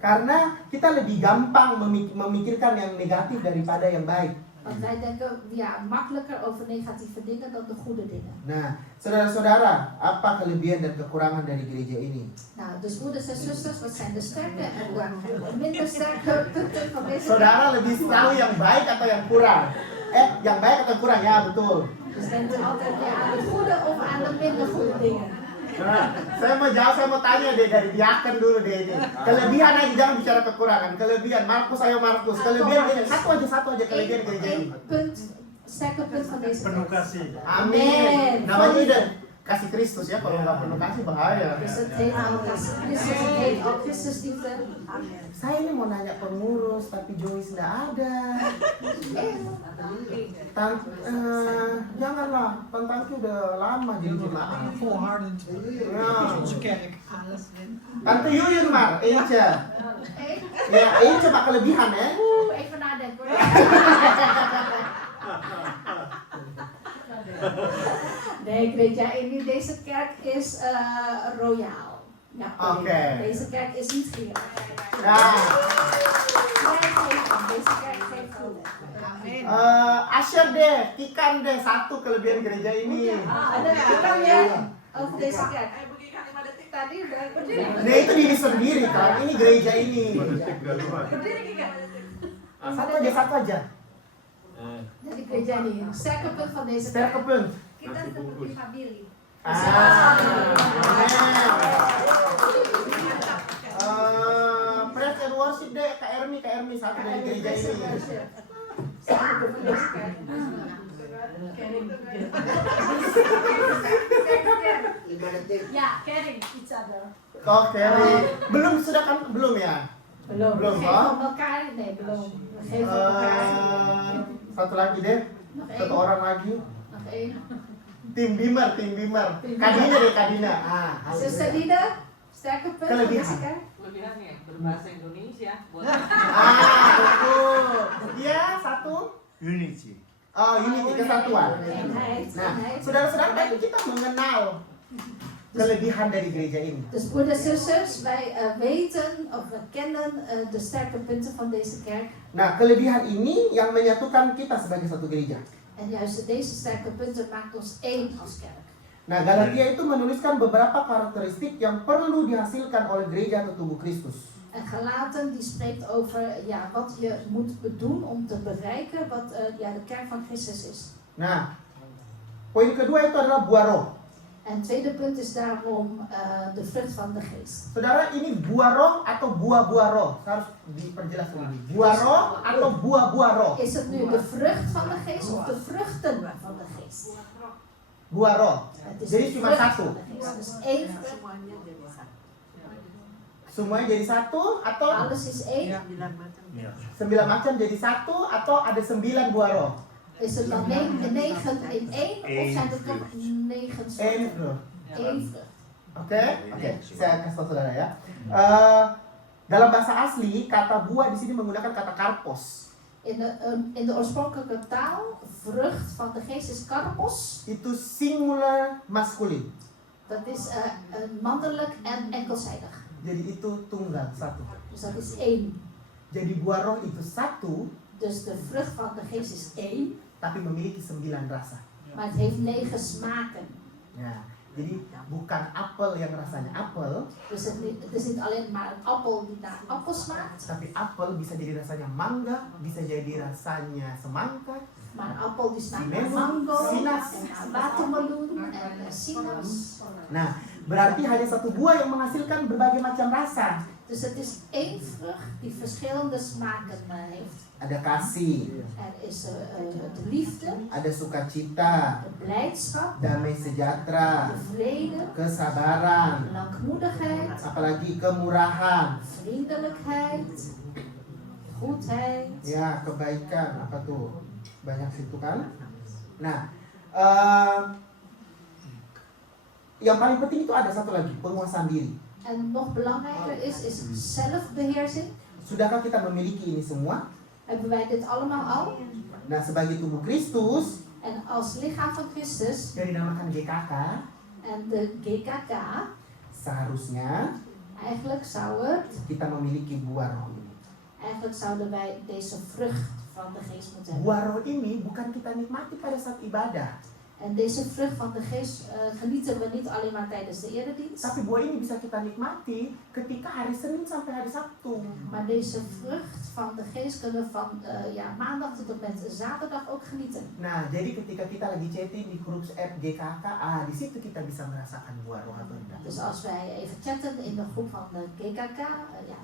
Karena kita lebih gampang memikirkan yang negatif daripada yang baik. Want wij denken makkelijker over negatieve dingen dan de goede dingen. Nah, saudara-saudara, apa kelebihan dan kekurangan dari gereja ini? Nou, dus broeders en zusters, wat zijn de sterke en de minder sterke punten van deze Saudara lebih tahu yang baik atau yang kurang? Yang baik atau yang kurang? Ya, betul. Dus denkt u altijd aan de goede of aan de minder goede dingen. Nah, saya mau tanya deh dari diaken dulu deh ini. Kelebihan aja, jangan bicara kekurangan. Kelebihan, Markus, ayo Markus. Kelebihan ini satu aja kelebihan gereja ini. Eén punt, sterke punt van deze Penuh kerk. kasih. Amin. Namanya udah kasih Kristus ya. Kalau nggak penuh kasih bahaya. Dus het heet al Christus, het heet al Christusliefde. Saya ini mau nanya pengurus, tapi Joyce nggak ada. Janganlah, Tantangki udah lama jadi jemaah. Volhardend. Ja. Onze kerk. Tante Yuyun Mar, Eentje. Ya, Eentje pak kelebihan ya. Even nadenken hoor. Nee, ik weet niet, deze kerk is royaal. Ja, Oké. Deze kerk is niet gierig. Nah, Deze kerk geeft goed. Asher deh, Tikan deh, 1 kelebihan gereja ini. Ada kan ya over deze kerk. Tadi udah berdiri. Nah, itu diri sendiri kan, ini gereja ini. Satu aja. Dari gereja ini. Sterke punt van deze Sterke kerk. punt. kita seperti family. Praise and worship deh, Kak Ermi 1 dari gereja ini. Sterke punt van deze kerk. Ya, caring each other. Oke, belum ya? Belum. Belum, We hoor. geven op elkaar. Nee, belum. We geven op elkaar. Satu lagi deh, Nog 1 één. orang lagi. Nog één. Tim Bimmer. Kadina deh, Kadina. Zuster Lida, sterke punt van Kelebihan. deze kerk. Kelebihannya berbahasa Indonesia buat Betul. Dia 1. Unity. Oh, unity, kesatuan. Eenheid. Nah, Eenheid. saudara-saudara, tadi kita mengenal kelebihan dari gereja ini. Dus broeders en zusters, wij weten of we kennen de sterke punten van deze kerk. Nah, kelebihan ini yang menyatukan kita sebagai satu gereja. En juist deze sterke punten maakt ons één als kerk. Nah, Galatia itu menuliskan beberapa karakteristik yang perlu dihasilkan oleh gereja atau tubuh Kristus. En Galaten die spreekt over wat je moet doen om te bereiken wat de kerk van Christus is. Nah, poin kedua itu adalah buah roh. En het tweede punt is daarom de vrucht van de geest. Saudara, ini buah roh atau buah-buah roh? Saya harus diperjelas dulu. Buah roh atau buah-buah roh? Is het nu de vrucht van de geest of de vruchten van de geest? Buah roh. Het is Jadi de cuma vrucht satu. van de geest. Dus één vrucht. Semuanya jadi satu. Semuanya jadi satu atau Alles is één. 9 macam jadi satu atau ada 9 buah roh? Is het dan 9 in één of zijn er toch 9 Één soorten? roh. Eén vrucht. Oke, saya kasih tahu saudara ya. Dalam bahasa asli kata buah di sini menggunakan kata karpos. In de oorspronkelijke taal, vrucht van de geest is karpos. Itu singular maskulin. Dat is mannelijk en enkelzijdig. Jadi itu tunggal satu. Dus dat is één. Jadi buah roh itu satu, Dus de vrucht van de geest is één, tapi memiliki 9 rasa. maar het heeft 9 smaken. Nah, jadi bukan apel yang rasanya apel, Dus het is niet alleen maar een appel die naar appel smaakt, tapi apel bisa jadi rasanya mangga, bisa jadi rasanya semangka, maar een appel die smaakt naar Sinaas. mango, Sinaas. en naar watermeloen en sinaas. Nah, berarti hanya satu buah yang menghasilkan berbagai macam rasa. Dus het is één vrucht die verschillende smaken heeft. Ada kasih, Er is de liefde, ada sukacita, de blijdschap, damai sejahtera, de vrede, kesabaran, langmoedigheid, apalagi kemurahan, vriendelijkheid, goedheid. ya kebaikan, apa tuh? Banyak situ kan? Nah, yang paling penting itu ada satu lagi, penguasaan diri. En nog belangrijker is zelfbeheersing. Sudahkah kita memiliki ini semua? Hebben wij dit allemaal al? Nah, sebagai tubuh Kristus En als lichaam van Christus yang dinamakan GKK, en de GKK, seharusnya eigenlijk zou het, kita memiliki buah roh ini. eigenlijk zouden wij deze vrucht van de geest moeten hebben. Buah roh ini bukan kita nikmati pada saat ibadah, En deze vrucht van de geest genieten we niet alleen maar tijdens de eredienst. tapi buah ini bisa kita nikmati ketika hari Senin sampai hari Sabtu. Maar deze vrucht van de geest kunnen we van maandag tot en met zaterdag ook genieten. Nah, jadi ketika kita lagi chatting di grup app GKK, di situ kita bisa merasakan buah roh atau tidak. Dus als wij even chatten in de groep van de GKK,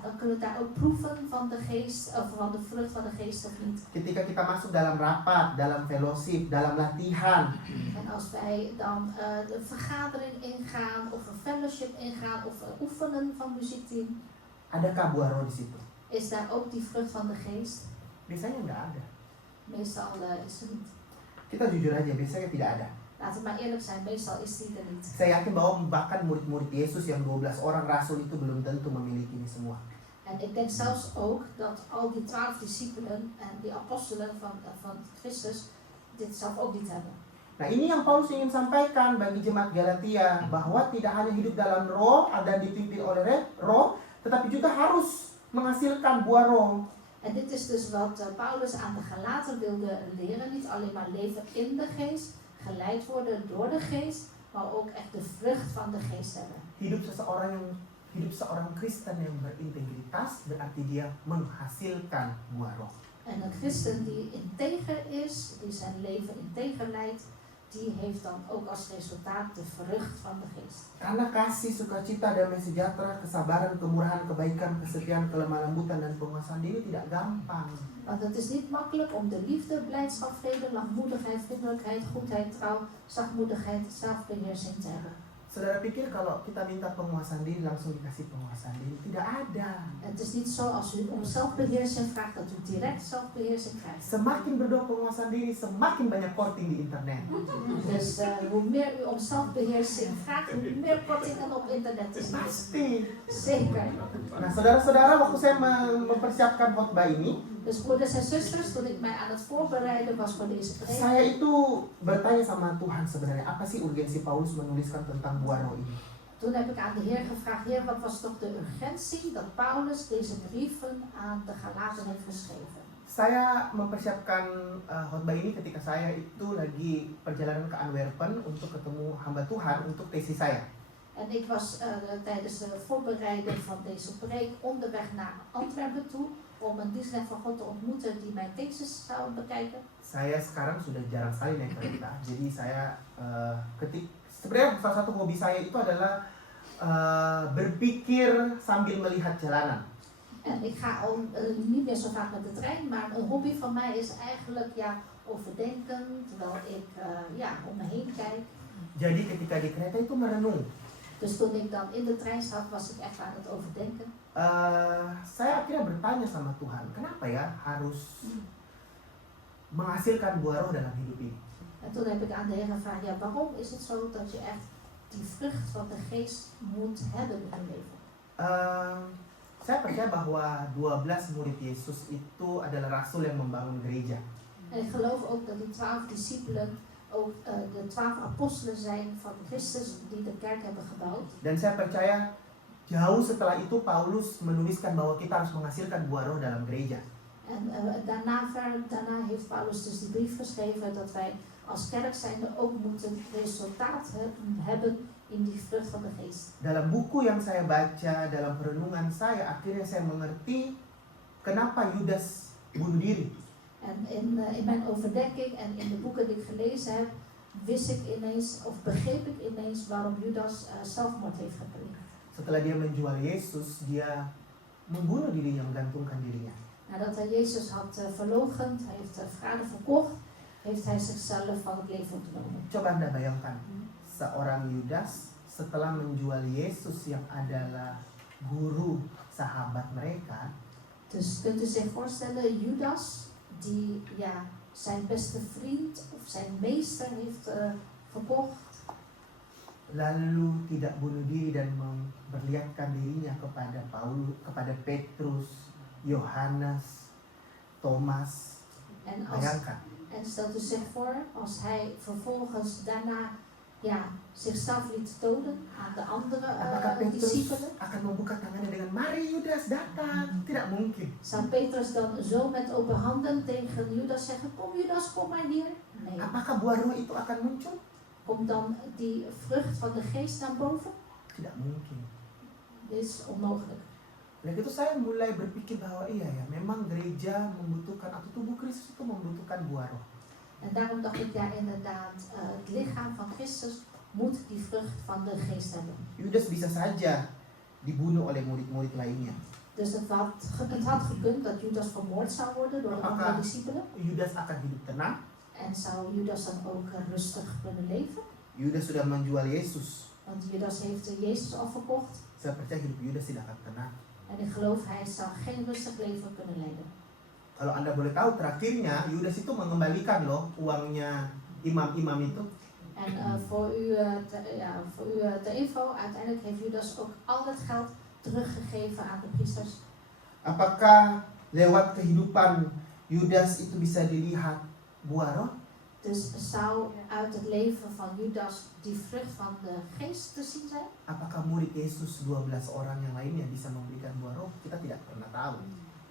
dan kunnen we daar ook proeven van de geest, of van de vrucht van de geest of niet. Ketika kita masuk dalam rapat, dalam fellowship, dalam latihan, En als wij dan de vergadering ingaan, of een fellowship ingaan, of oefenen van muziekteam, adakah buah roh di situ? is daar ook die vrucht van de geest? Biasanya nggak ada. Meestal is er niet. Kita jujur aja, biasanya tidak ada. Laten we maar eerlijk zijn, meestal is die er niet. Saya yakin bahwa bahkan murid-murid Yesus yang 12 orang rasul itu belum tentu memiliki ini semua. En ik denk zelfs ook dat al die 12 discipelen en die apostelen van Christus dit zelf ook niet hebben. Nah, ini yang Paulus ingin sampaikan bagi jemaat Galatia, bahwa tidak hanya hidup dalam roh dan dipimpin oleh roh, tetapi juga harus menghasilkan buah roh. En dit is dus wat Paulus aan de Galaten wilde leren. Niet alleen maar leven in de geest, geleid worden door de geest, maar ook echt de vrucht van de geest hebben. Hidup seorang Kristen yang berintegritas berarti dia menghasilkan buah roh. En een christen die integer is, die zijn leven integer leidt, die heeft dan ook als resultaat de vrucht van de geest. Karena kasih, sukacita, damai sejahtera, kesabaran, kemurahan, kebaikan, kesetiaan, kelemah lembutan, dan penguasaan diri tidak gampang. Want het is niet makkelijk om de liefde, blijdschap, vrede, langmoedigheid, vriendelijkheid, goedheid, trouw, zachtmoedigheid, zelfbeheersing te hebben. Saudara pikir kalau kita minta penguasaan diri langsung dikasih penguasaan diri? Tidak ada. Het is niet zo als u om zelfbeheersing vraagt dat u direct zelfbeheersing krijgt. Semakin berdoa penguasaan diri, semakin banyak korting di internet. Dus hoe meer u om zelfbeheersing vraagt, hoe meer kortingen op internet te zien. Pasti. Zeker. Nah, saudara-saudara, waktu saya mempersiapkan khotbah ini, Dus broeders en zusters, toen ik mij aan het voorbereiden was voor deze preek, saya itu bertanya sama Tuhan sebenarnya, apa sih urgensi Paulus menuliskan tentang buah roh ini? toen heb ik aan de Heer gevraagd, Heer, wat was toch de urgentie dat Paulus deze brieven aan de Galaten heeft geschreven? Saya mempersiapkan khotbah ini ketika saya itu lagi perjalanan ke Antwerpen untuk ketemu hamba Tuhan untuk tesis saya. En ik was tijdens de voorbereiding van deze preek onderweg naar Antwerpen toe om een dienstleger van God te ontmoeten die mijn thesis zou bekijken. Saya sekarang sudah jarang sekali naik kereta, jadi saya sebenarnya salah satu hobi saya itu adalah berpikir sambil melihat jalanan. En ik ga ook niet meer zo vaak met de trein, maar een hobby van mij is eigenlijk overdenken terwijl ik om me heen kijk. Jadi ketika di kereta itu merenung. Dus toen ik dan in de trein zat, was ik echt aan het overdenken. Saya akhirnya bertanya sama Tuhan, kenapa ya harus menghasilkan buah roh dalam hidup ini? En toen heb ik aan de Heer gevraagd, waarom is het zo dat je echt die vrucht van de geest moet hebben in je leven? Saya percaya bahwa 12 murid Yesus itu adalah rasul yang membangun gereja. En ik geloof ook dat die 12 discipelen ook de 12 apostelen zijn van Christus die de kerk hebben gebouwd. Dan saya percaya jauh setelah itu Paulus menuliskan bahwa kita harus menghasilkan buah roh dalam gereja. En daarna heeft Paulus dus die brief geschreven dat wij als kerk zijnde ook moeten resultaat hebben in die vrucht van de geest. Dalam buku yang saya baca, dalam perenungan saya, akhirnya saya mengerti kenapa Yudas bunuh diri. En in mijn overdenking en in de boeken die ik gelezen heb, begreep ik ineens waarom Judas zelfmoord heeft gepleegd. Setelah dia menjual Yesus, dia membunuh dirinya, menggantungkan dirinya. Nadat hij Jezus had verloochend, hij heeft schade verkocht, heeft hij zichzelf van het leven ontnomen. Coba Anda bayangkan, seorang Yudas setelah menjual Yesus yang adalah guru sahabat mereka. Dus kunt u zich voorstellen, Judas die zijn beste vriend of zijn meester heeft verkocht. Lalu tidak bunuh diri dan memperlihatkan dirinya kepada Petrus, Yohanes, Thomas. Bayangkan. En stelt u zich voor, als hij vervolgens daarna zichzelf liet tonen aan de andere discipelen. Akan membuka tangannya dengan mari Yudas datang. Tidak mungkin. Zou Petrus dan zo met open handen tegen Judas zeggen, kom Judas, kom maar hier? Nee. Apakah buah roh itu akan muncul? Komt dan die vrucht van de geest naar boven? Tidak mungkin. Dit is onmogelijk. Dan itu saya mulai berpikir bahwa iya ya, memang gereja membutuhkan atau tubuh Kristus itu membutuhkan buah roh. En daarom dacht ik, inderdaad, het lichaam van Christus moet die vrucht van de geest hebben. Yudas bisa saja dibunuh oleh murid-murid lainnya. Dus het had gekund dat Judas vermoord zou worden door de andere discipelen. Yudas akan hidup tenang. En zou Judas dan ook rustig kunnen leven? Yudas sudah menjual Yesus. Want Judas heeft Jezus al verkocht. Saya percaya hidup Yudas tidak akan tenang. En ik geloof hij zou geen rustig leven kunnen leiden. Kalau Anda boleh tahu, terakhirnya Yudas itu mengembalikan loh uangnya imam-imam itu. En voor u ter info, uiteindelijk heeft Judas ook al het geld teruggegeven aan de priesters. Apakah lewat kehidupan Yudas itu bisa dilihat buah roh? Dus zou uit het leven van Judas die vrucht van de geest te zien zijn? Apakah murid Yesus 12 orang yang lainnya bisa memberikan buah roh? Kita tidak pernah tahu.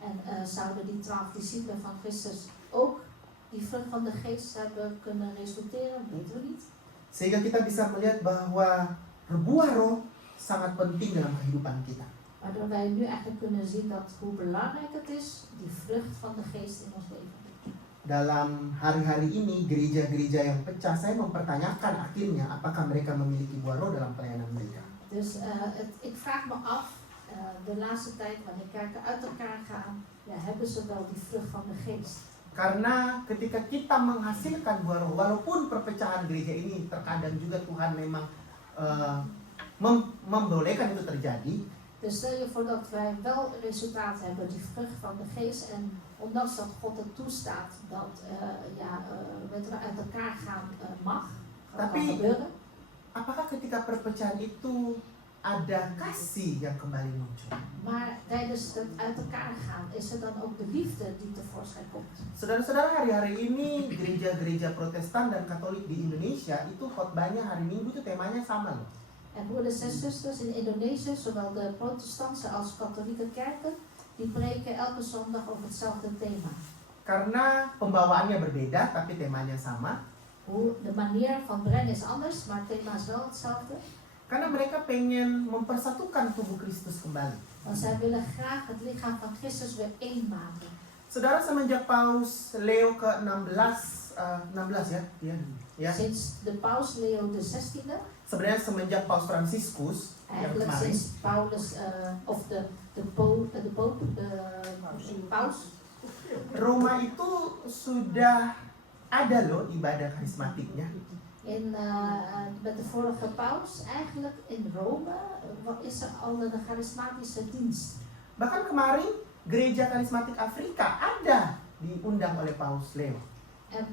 En zouden die 12 discipelen van Christus ook die vrucht van de geest hebben kunnen resulteren? Weten we niet. Sehingga kita bisa melihat bahwa berbuah roh sangat penting dalam kehidupan kita. Waardoor wij nu eigenlijk kunnen zien dat hoe belangrijk het is, die vrucht van de geest in ons leven. Dalam hari-hari ini gereja-gereja yang pecah, saya mempertanyakan akhirnya apakah mereka memiliki buah roh dalam pelayanan mereka. Dus ik vraag me af, de laatste tijd wanneer kerken uit elkaar gaan, hebben ze wel die vrucht van de geest. Karena ketika kita menghasilkan buah roh, walaupun perpecahan gereja ini terkadang juga Tuhan memang membolehkan itu terjadi. Dus stel je voor dat wij wel resultaat hebben, die vrucht van de geest, en ondanks dat God het toestaat dat we uit elkaar gaan mag, dat kan gebeuren. Apakah ketika perpecahan itu ada kasih yang kembali muncul? Maar tijdens het uit elkaar gaan, is er dan ook de liefde die tevoorschijn komt? Saudara-saudara, hari-hari ini gereja-gereja Protestan dan Katolik di Indonesia itu khotbahnya hari Minggu itu temanya sama loh. En broeders en zusters in Indonesië, zowel de protestantse als katholieke kerken, die preken elke zondag over hetzelfde thema. Karena pembawaannya berbeda tapi temanya sama. De manier van brengen is anders, maar het thema is wel hetzelfde. Karena mereka pengen mempersatukan tubuh Kristus kembali. Want zij willen graag het lichaam van Christus weer één maken. Saudara, semenjak Paus Leo ke-16, 16 ya, ya. Sinds de paus Leo XVI, Sebenarnya semenjak Paus Fransiskus yang eigenlijk kemarin, sinds Paulus, of de paus, Roma itu sudah ada loh ibadah karismatiknya. met de vorige paus, eigenlijk in Rome, is er al een charismatische dienst. Bahkan kemarin gereja karismatik Afrika ada diundang oleh Paus Leo. En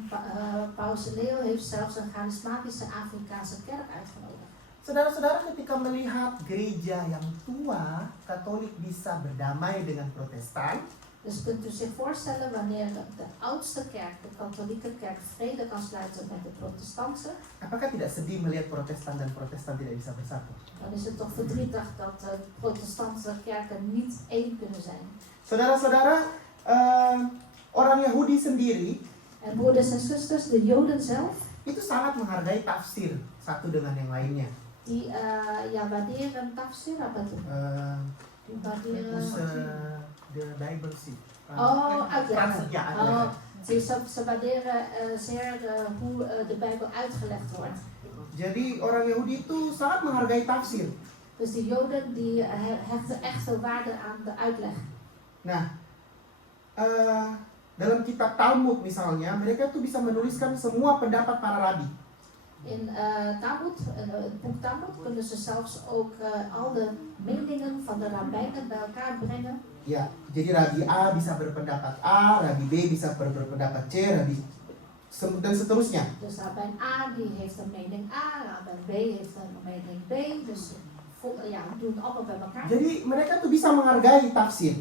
paus Leo heeft zelfs een charismatische Afrikaanse kerk uitgenodigd. Saudara-saudara, ketika melihat gereja yang tua, Katolik bisa berdamai dengan Protestan, Dus kunt u zich voorstellen wanneer de oudste kerk, de katholieke kerk, vrede kan sluiten met de protestantse, apakah tidak sedih melihat Protestan dan Protestan tidak bisa bersatu? dan is het toch verdrietig dat de protestantse kerken niet één kunnen zijn. Saudara-saudara, orang Yahudi sendiri En broeders en zusters, de Joden zelf, itu sangat menghargai tafsir satu dengan yang lainnya. die waarderen tafsir, apa itu? Die waarderen... De Bijbel sih. Uitleggen. Ja, uitleggen. Ze waarderen zeer hoe de Bijbel uitgelegd wordt. Jadi orang Yahudi itu sangat menghargai tafsir. Dus de Joden die hechten echt veel waarde aan de uitleg. Nah, dalam kitab Talmud misalnya, mereka tuh bisa menuliskan semua pendapat para rabi. In Talmud, het boek Talmud, kunnen ze zelfs ook al de meningen van de rabbijnen bij elkaar brengen. Ya, jadi rabi A bisa berpendapat A, rabi B bisa berpendapat C, dan seterusnya. Dus rabbijn A die heeft een mening A, rabbijn B heeft een mening B. Dus doen allemaal bij elkaar. Jadi mereka tuh bisa menghargai tafsir.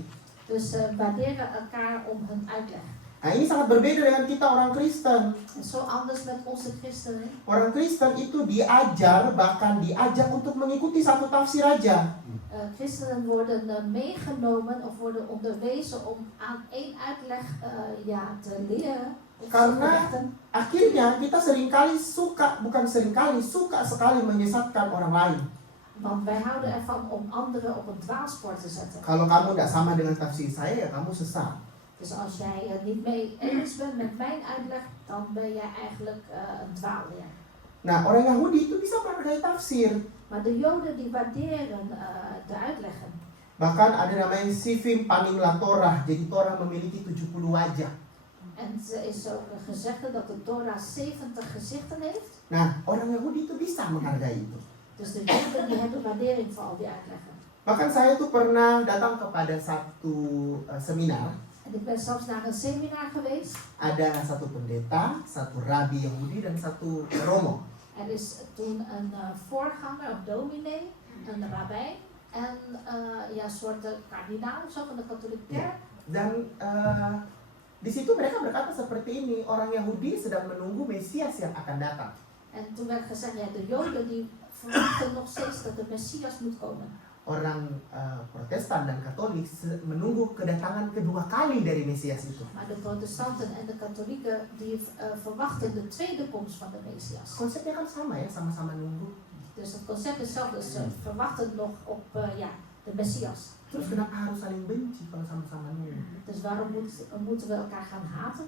Dus waarderen elkaar om hun uitleg. Nah, ini sangat berbeda dengan kita orang Kristen. En zo anders met onze christenen. Orang Kristen itu bahkan diajak untuk mengikuti satu tafsir aja. Christenen worden meegenomen of worden onderwezen om aan één uitleg te leren. Karena akhirnya kita suka sekali menyesatkan orang lain. Want wij houden ervan om anderen op een dwaalspoor te zetten. Kalau kamu tidak sama dengan tafsir saya, ya kamu sesat. Dus als jij het niet mee eens bent met mijn uitleg, dan ben jij eigenlijk een dwaalleer. Nah, orang Yahudi itu bisa menghargai tafsir. Maar de Joden die waarderen de uitleggen. Bahkan ada namanya Sifim Panimla Torah. Jadi Torah memiliki 70 wajah. En er is ook een gezegde dat de Torah 70 gezichten heeft. Nah, orang Yahudi itu bisa menghargai itu. Dus de Joden die hebben waardering voor al die uitleggen. Bahkan saya tuh pernah datang kepada satu seminar. En ik ben zelfs naar een seminar geweest. Ada satu pendeta, satu rabi Yahudi, dan satu romo. Er is toen een voorganger of dominee, een rabbijn en een soort kardinaal zo van de katholieke kerk. Dan di situ mereka berkata seperti ini, orang Yahudi sedang menunggu Mesias yang akan datang. En toen werd gezegd, de Joden die verwachten nog steeds dat de Messias moet komen. Orang Protestan dan Katolik menunggu kedatangan kedua kali dari Mesias itu. Maar de protestanten en de katholieken die verwachten de tweede komst van de Messias. Konsepnya kan sama ya, sama-sama nunggu. Dus het concept is hetzelfde, ze verwachten nog op de Messias. Terus kenapa harus saling benci kalau sama-sama nunggu? Dus waarom moeten we elkaar gaan haten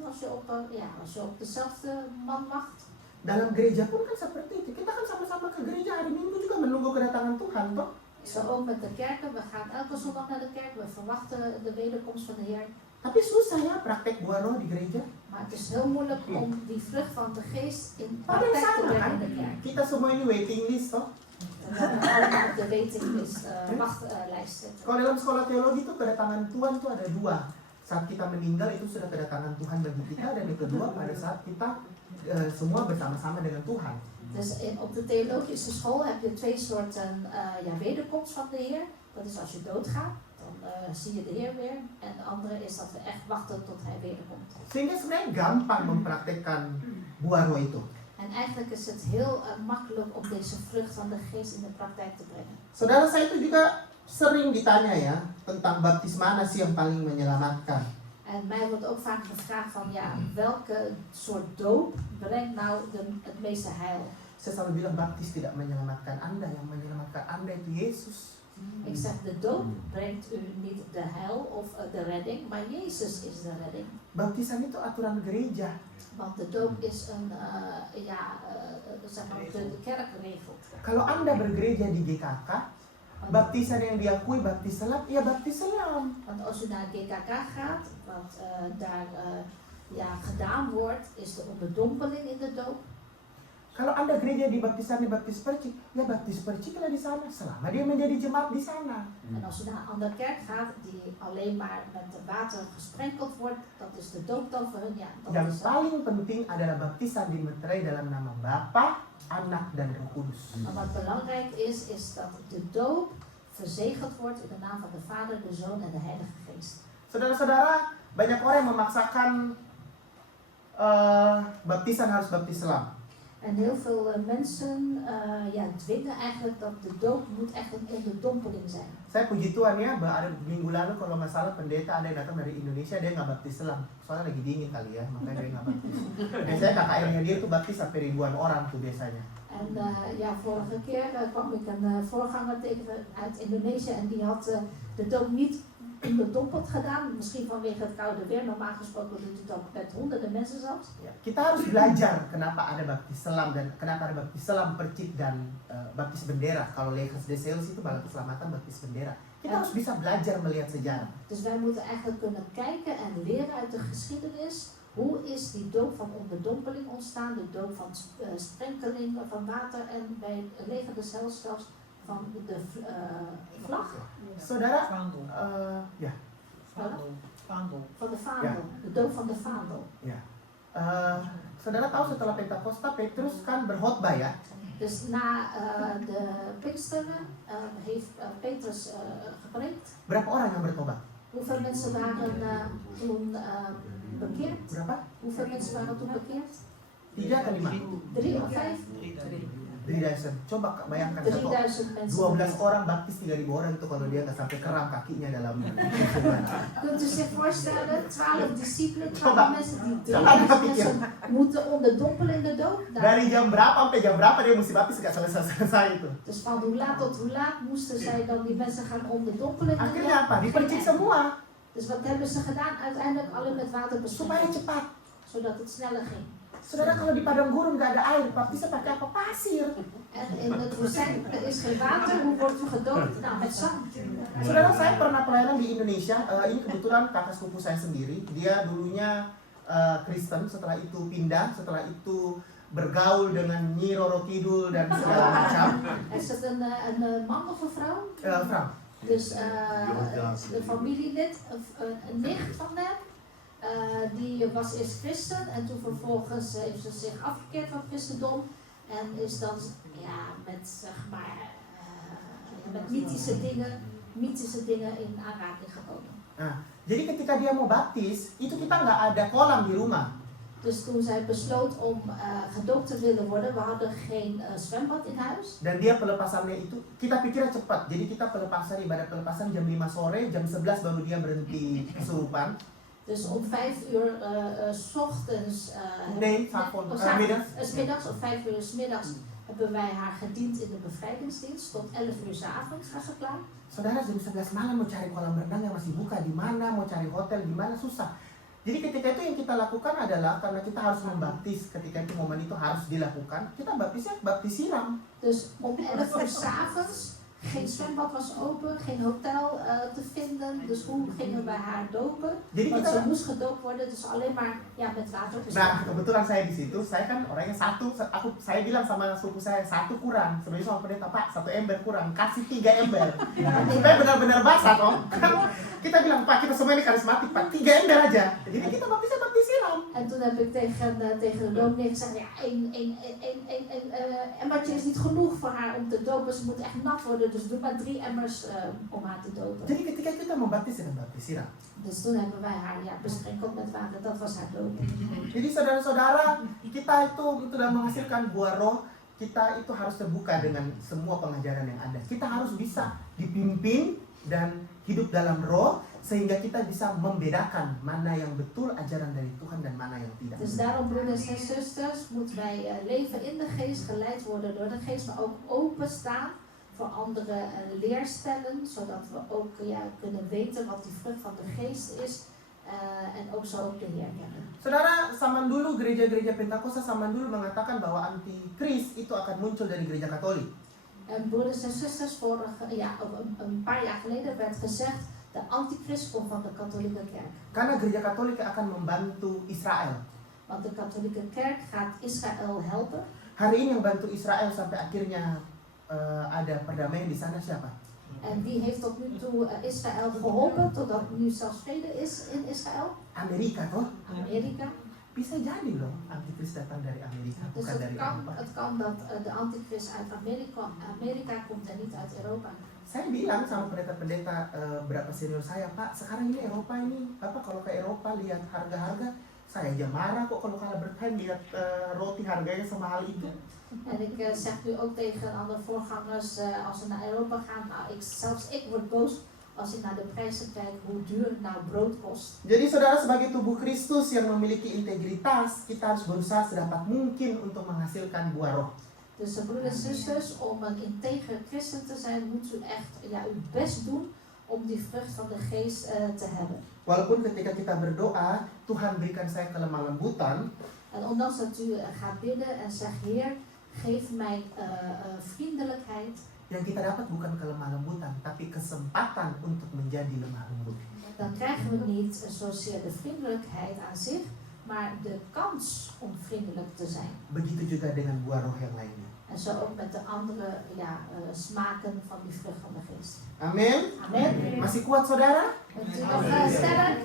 als je op dezelfde man wacht? Dalam gereja pun kan seperti itu. Kita kan sama-sama ke gereja hari Minggu juga menunggu kedatangan Tuhan, toh? Zo ook met de kerken, we gaan elke zondag naar de kerk, we verwachten de wederkomst van de Heer. Tapi susah ya praktek buah roh di gereja. Maar het is heel moeilijk om die vrucht van de geest in Padahal praktijk te sama brengen kan? in de kerk. Kita semua ini waiting list, toh? We hebben allemaal op de waitinglist, wachtlijst zitten. Kalau dalam sekolah teologi itu kedatangan Tuhan tuh ada dua. Saat kita meninggal itu sudah kedatangan Tuhan bagi kita, dan yang kedua pada saat kita semua bersama-sama dengan Tuhan. Dus op de theologische school heb je twee soorten wederkomst van de Heer. Dat is als je doodgaat, dan zie je de Heer weer. En de andere is dat we echt wachten tot Hij wederkomt. Sehingga sebenarnya gampang mempraktekkan buah roh itu. En eigenlijk is het heel makkelijk om deze vrucht van de geest in de praktijk te brengen. Saudara, saya itu juga sering ditanya ya tentang baptis mana sih yang paling menyelamatkan. En En mij wordt ook vaak gevraagd van ja, welke soort doop brengt nou het meeste heil? Saya selalu bilang baptis tidak menyelamatkan Anda, yang menyelamatkan Anda itu Yesus. Ik zeg de doop brengt u niet de heil of de redding, maar Jezus is de redding. Baptisan itu aturan gereja. Want de doop is een, zeg maar de kerk regelt. Kalau Anda bergereja di GKK, baptisan yang diakui baptis selam, ya baptis selam. Want als u naar GKK gaat, wat daar gedaan wordt, is de onderdompeling in de doop. Kalau Anda gereja di baptisannya baptis percik, ya baptis perciklah di sana selama dia menjadi jemaat di sana. En als u naar een andere kerk gaat die alleen maar met water gesprenkeld wordt, dat is de doop dan voor hun. Ja, dat Yang is paling penting adalah baptisan dimeterai dalam nama Bapa, Anak, dan Roh Kudus. Maar wat belangrijk is dat de doop verzegeld wordt in de naam van de Vader, de Zoon en de Heilige Geest. Saudara-saudara, banyak orang yang memaksakan baptisan harus baptis selam. En heel veel mensen dwingen eigenlijk dat de doop moet echt een onderdompeling zijn. Saya puji Tuhan ya, ada minggu lalu kalau nggak salah pendeta ada yang datang dari Indonesia, dia nggak baptis selam. Soalnya lagi dingin kali ya, makanya dia nggak baptis. Biasanya KKR-nya dia tuh baptis sampai ribuan orang tuh biasanya. En vorige keer kwam ik een voorganger tegen uit Indonesië en die had de doop niet onderdompeld gedaan. Misschien vanwege het koude weer. Normaal gesproken doet het ook met honderden mensen zelfs. Ya, kita harus belajar kenapa ada baptis selam dan kenapa ada baptis selam percik dan baptis bendera. Kalau Legers de Sales itu balai keselamatan baptis bendera. Kita harus bisa belajar melihat sejarah. Dus wij moeten eigenlijk kunnen kijken en leren uit de geschiedenis. Hoe is die doop van onderdompeling ontstaan? De doop van sprenkeling van water en bij Leger de Sales zelfs van de vlag. Saudara, Vaandel. ya, Vaandel. Van de vaandel. De doop van de vaandel. ya. Saudara tahu setelah Pentakosta Petrus kan berkhotbah ya. Dus na de Pinksteren heeft Petrus gepreekt. Berapa orang yang bertobat? Hoeveel mensen waren toen bekeerd? Berapa? Hoeveel mensen waren toen bekeerd? 3 atau 5? 3 of 5? 3.000. Coba bayangkan 3000 mensen. 12 orang baptis 3.000 orang itu kalau dia nggak sampai keram kakinya dalam persembahan. Kunt u zich voorstellen, 12 discipelen, 12 Coba. mensen die Jangan 3000 kepikir. mensen moeten onderdompelen in de doop? Nou, Dari jam berapa sampai jam berapa dia mesti baptis nggak selesai itu. dus van hoe laat tot hoe laat moesten zij dan die mensen gaan onderdompelen in de Akhirnya doop? apa? Dipercik semua Dus wat hebben ze gedaan? Uiteindelijk alle met water supaya besproken, cepat. zodat het sneller ging. Saudara, kalau di padang gurun nggak ada air, baptisnya pakai apa? Pasir. En in het woestijn is geen water, hoe wordt u gedoopt? Nou, met zand. Saudara, saya pernah pelayanan di Indonesia. Ini kebetulan kakak sepupu saya sendiri. Dia dulunya Kristen, setelah itu pindah, setelah itu bergaul dengan Nyi Roro Kidul dan segala macam. Is het een man of een vrouw? Frank. Dus een familielid, een nicht van hem. Die was eerst christen en toen vervolgens heeft ze zich afgekeerd van het christendom. En is dan met zeg maar met mythische dingen in aanraking gekomen. Nah, jadi ketika dia mau baptis, itu kita nggak ada kolam di rumah. Dus toen zij besloot om gedoopt te willen worden, we hadden geen zwembad in huis. Dan dia pelepasannya itu, kita pikirnya cepat. Jadi kita pelepasan, ibadah pelepasan jam 5 sore, jam 11 baru dia berhenti kesurupan. Dus om 5 uur 's ochtends, Nee, s'avonds, middags. 'Smiddags om 5 uur 's middags hebben wij haar gediend in de bevrijdingsdienst. Tot 11 uur 's avonds was ze klaar. Saudara, jam 11 malam mau cari kolam renang yang masih buka di mana, mau cari hotel di mana, susah. Jadi ketika itu yang kita lakukan adalah karena kita harus membaptis, ketika itu momen itu harus dilakukan, kita baptisnya baptis siram. Dus om 11 uur 's avonds, geen zwembad was open, geen hotel te vinden. Dus hoe gingen wij haar dopen? Jadi Want kita, ze moest gedoopt worden, dus alleen maar met water. nah kebetulan saya di situ, saya kan orangnya saya bilang sama suku saya, 1 kurang. Sebenarnya sama pendeta, Pak, 1 ember kurang, kasih 3 ember. Supaya benar-benar basah toh. Kita bilang, Pak, kita semua ini karismatik, Pak, 3 ember aja. Jadi kita baptisnya baptis siram. En toen heb ik tegen de dominee gezegd, ja, één emmertje is niet genoeg voor haar om te dopen. Ze moet echt nat worden, dus doe maar 3 emmers om haar te dopen. Jadi ketika kita membaptis dengan baptis siram. Dus toen hebben wij haar besprenkeld met water, dat was haar doop. Jadi saudara-saudara, kita itu sudah menghasilkan buah roh, kita itu harus terbuka dengan semua pengajaran yang ada. Kita harus bisa dipimpin dan hidup dalam roh, sehingga kita bisa membedakan mana yang betul ajaran dari Tuhan dan mana yang tidak. Dus daarom, broeders en zusters, moeten wij leven in de geest, geleid worden door de geest, maar ook openstaan voor andere leerstellen, zodat we ook kunnen weten wat die vrucht van de geest is en ook zo ook de Heer kennen. Saudara, zaman dulu gereja-gereja Pentakosta zaman dulu mengatakan bahwa antikris itu akan muncul dari gereja Katolik. En broeders en zusters, een paar jaar geleden werd gezegd, de antichrist komt van de katholieke kerk. Karena gereja Katolik akan membantu Israel. Want de katholieke kerk gaat Israël helpen. Hari ini yang bantu Israel sampai akhirnya ada perdamaian di sana siapa? En wie heeft tot nu toe Israël geholpen, totdat nu zelfs vrede is in Israël? Amerika toh? Amerika. Bisa jadi loh antikris datang dari Amerika, Dus bukan dari Eropa. het kan dat de antichrist uit Amerika komt en niet uit Europa. Saya bilang sama pendeta-pendeta berapa senior saya, Pak, sekarang ini Eropa ini, Bapak kalau ke Eropa lihat harga-harga, saya aja marah kok kalau kalah berkain lihat roti harganya semahal itu. En ik zeg nu ook tegen andere voorgangers, als we naar Europa gaan, zelfs ik word boos als ik naar de prijzen kijk, hoe duur nou brood kost. Jadi saudara, sebagai tubuh Kristus yang memiliki integritas, kita harus berusaha sedapat mungkin untuk menghasilkan buah roh. Dus broeders en zusters, om een integer christen te zijn, moet u echt uw best doen om die vrucht van de geest te hebben. Walaupun ketika kita berdoa, Tuhan berikan saya kelemah lembutan, En ondanks dat u gaat bidden en zegt, Heer, geef mij vriendelijkheid. yang kita dapat bukan kelemah lembutan, tapi kesempatan untuk menjadi lemah lembut. Dan krijgen we niet zozeer de vriendelijkheid aan zich, maar de kans om vriendelijk te zijn. Begitu juga dengan buah roh yang lainnya. En zo ook met de andere smaken van die vrucht van de geest. Amin. Amen. Masih kuat saudara? Bent u nog sterk?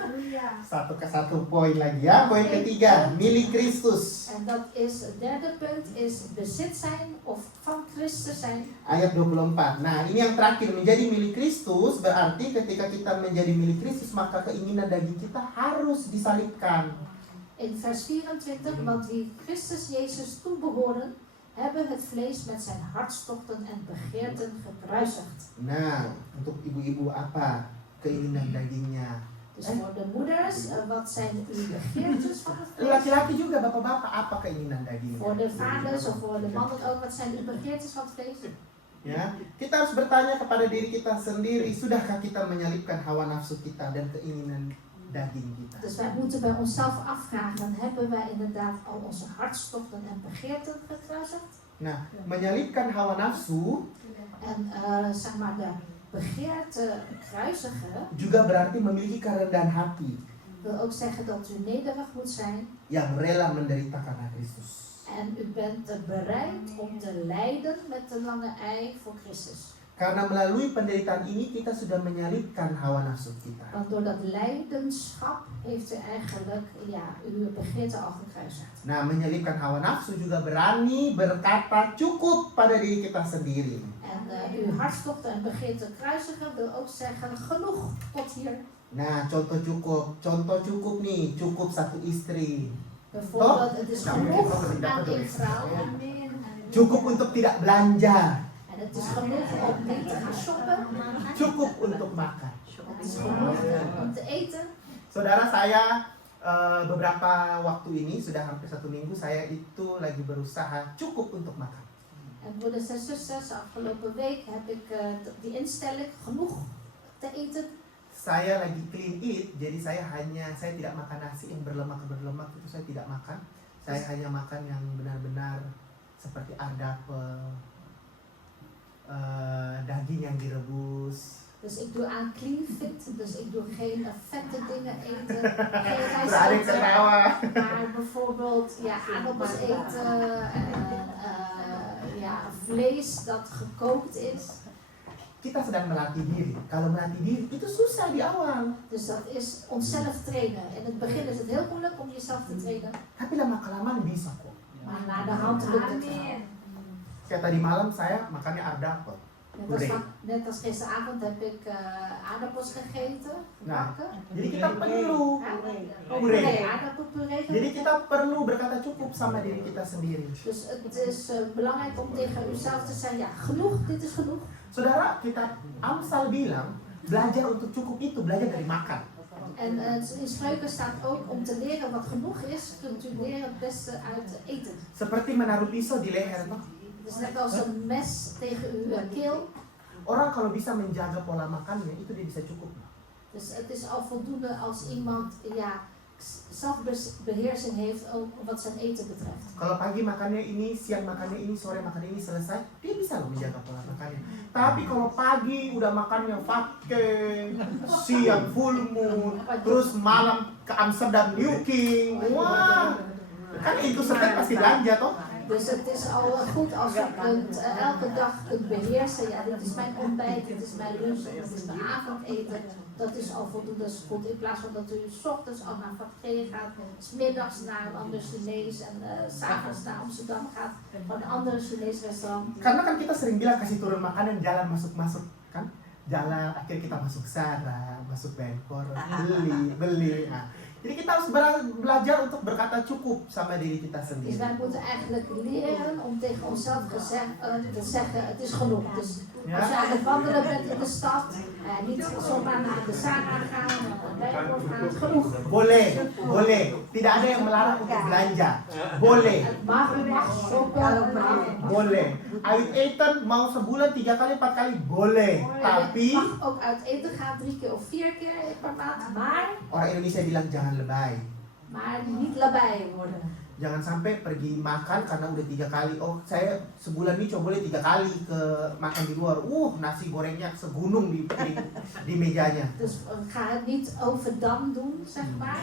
Satu poin lagi ya. Poin ketiga, milik Kristus. En dat is, het derde punt is bezit zijn of van Christus zijn. Ayat 24. Nah, ini yang terakhir, menjadi milik Kristus berarti ketika kita menjadi milik Kristus maka keinginan daging kita harus disalibkan. In vers 24, want wie Christus Jezus toebehoren, hebben het vlees met zijn hartstochten en begeerten gekruisigd. Nah, untuk ibu-ibu apa keinginan dagingnya? Dus voor de moeders, wat zijn uw begeertes van het vlees? Laki-laki juga, bapak-bapak, apa keinginan dagingnya? Voor de vaders of voor de mannen ook, wat zijn uw begeertes van het vlees? Ya, kita harus bertanya kepada diri kita sendiri, sudahkah kita menyalipkan hawa nafsu kita dan keinginan daging kita? Dus wij moeten bij onszelf afvragen, hebben wij inderdaad al onze hartstochten en begeerten gekruisigd? Nah, menyalipkan hawa nafsu En zeg maar de begeerte kruisigen juga berarti memiliki kerendahan hati wil ook zeggen dat u nederig moet zijn yang rela menderita karena Kristus. en u bent bereid om te lijden met de lange ei voor Christus. Karena melalui penderitaan ini kita sudah menyalipkan hawa nafsu kita. Want door dat leidenschap heeft u eigenlijk uw begeerte al gekruisigd. Nah, menyalipkan hawa nafsu juga berani berkata cukup pada diri kita sendiri. En uw hartstochten en begeerte kruisigen wil ook zeggen genoeg tot hier. Nah, contoh cukup nih, cukup satu istri. Bijvoorbeeld, het is genoeg aan één vrouw. Cukup untuk tidak belanja. En het is genoeg om niet te gaan shoppen. Cukup untuk makan. Het is genoeg om te eten. Saudara, saya beberapa waktu ini sudah hampir 1 minggu saya itu lagi berusaha cukup untuk makan. En broeders en zusters, afgelopen week heb ik die instelling genoeg te eten. Saya lagi clean eat, jadi saya tidak makan nasi yang berlemak itu saya tidak makan. Saya hanya makan yang benar-benar seperti aardappel, daging yang direbus. Dus ik doe aan clean fit, dus ik doe geen vette dingen eten, geen rijst Beradik eten, ketawa. maar bijvoorbeeld aardappels eten, vlees dat gekookt is. Kita sedang melatih diri. Kalau melatih diri itu susah di awal. Dus dat is onszelf trainen. In het begin is het heel moeilijk om jezelf te trainen, Tapi lama-kelamaan bisa kok. maar na de hand lukt het wel. Kayak tadi malam saya makannya aardappel. Net als gisteravond heb ik aardappels gegeten, Nah, gebakken. jadi kita perlu Puree, aardappelpuree. Jadi kita perlu berkata cukup sama diri kita sendiri. Dus het is belangrijk om tegen uzelf te zeggen, genoeg, dit is genoeg. Saudara, kita Amsal bilang belajar untuk cukup itu, belajar dari makan. En in Spreuken staat ook om te leren wat genoeg is, kunt u leren het beste uit eten. Seperti menaruh pisau di leher, toh. Het is net als een mes tegen uw keel. Orang kalau bisa menjaga pola makannya, itu dia bisa cukup. Dus het is al voldoende als iemand zelfbeheersing heeft wat zijn eten betreft. Kalau pagi makannya ini, siang makannya ini, sore makannya ini selesai, dia bisa loh menjaga pola makannya. Tapi kalau pagi udah makannya pakai, siang full moon, terus malam ke Amsterdam New King, wah, kan itu setiap pasti belanja toh. Dus het is al goed als je het elke dag kunt beheersen. Ja, dit is mijn ontbijt, dit is mijn lunch, dit is mijn avondeten. Dat is al voldoende goed. In plaats van dat u 's ochtends al naar Factorie gaat, 's middags naar een ander Chinees en 's avonds naar Amsterdam gaat van een andere Chinees restaurant. Karena kan kita sering bilang kasih turun makanan, jalan masuk-masuk kan, jalan akhirnya kita masuk Zara, masuk Bangkok, beli. Nah, jadi kita harus belajar untuk berkata cukup sama diri kita Dus sendiri. wij moeten eigenlijk leren om tegen onszelf te zeggen, het is genoeg. Dus als je aan het wandelen bent in de stad, niet zomaar naar de Zara gaan, Bangkok gaan, genoeg. Boleh. Tidak ada yang melarang untuk belanja. Boleh. Het mag shoppen. Boleh. Uit eten mau sebulan 3 kali 4 kali boleh. Tapi Je mag ook uit eten gaan 3 keer of 4 keer per maand, maar orang Indonesia bilang jangan lebay. niet labai worden. Jangan sampai pergi makan karena udah 3 kali. Oh, saya sebulan ini coba boleh 3 kali ke makan di luar. Nasi gorengnya segunung di mejanya. Dus ga het niet overdam doen, zeg maar.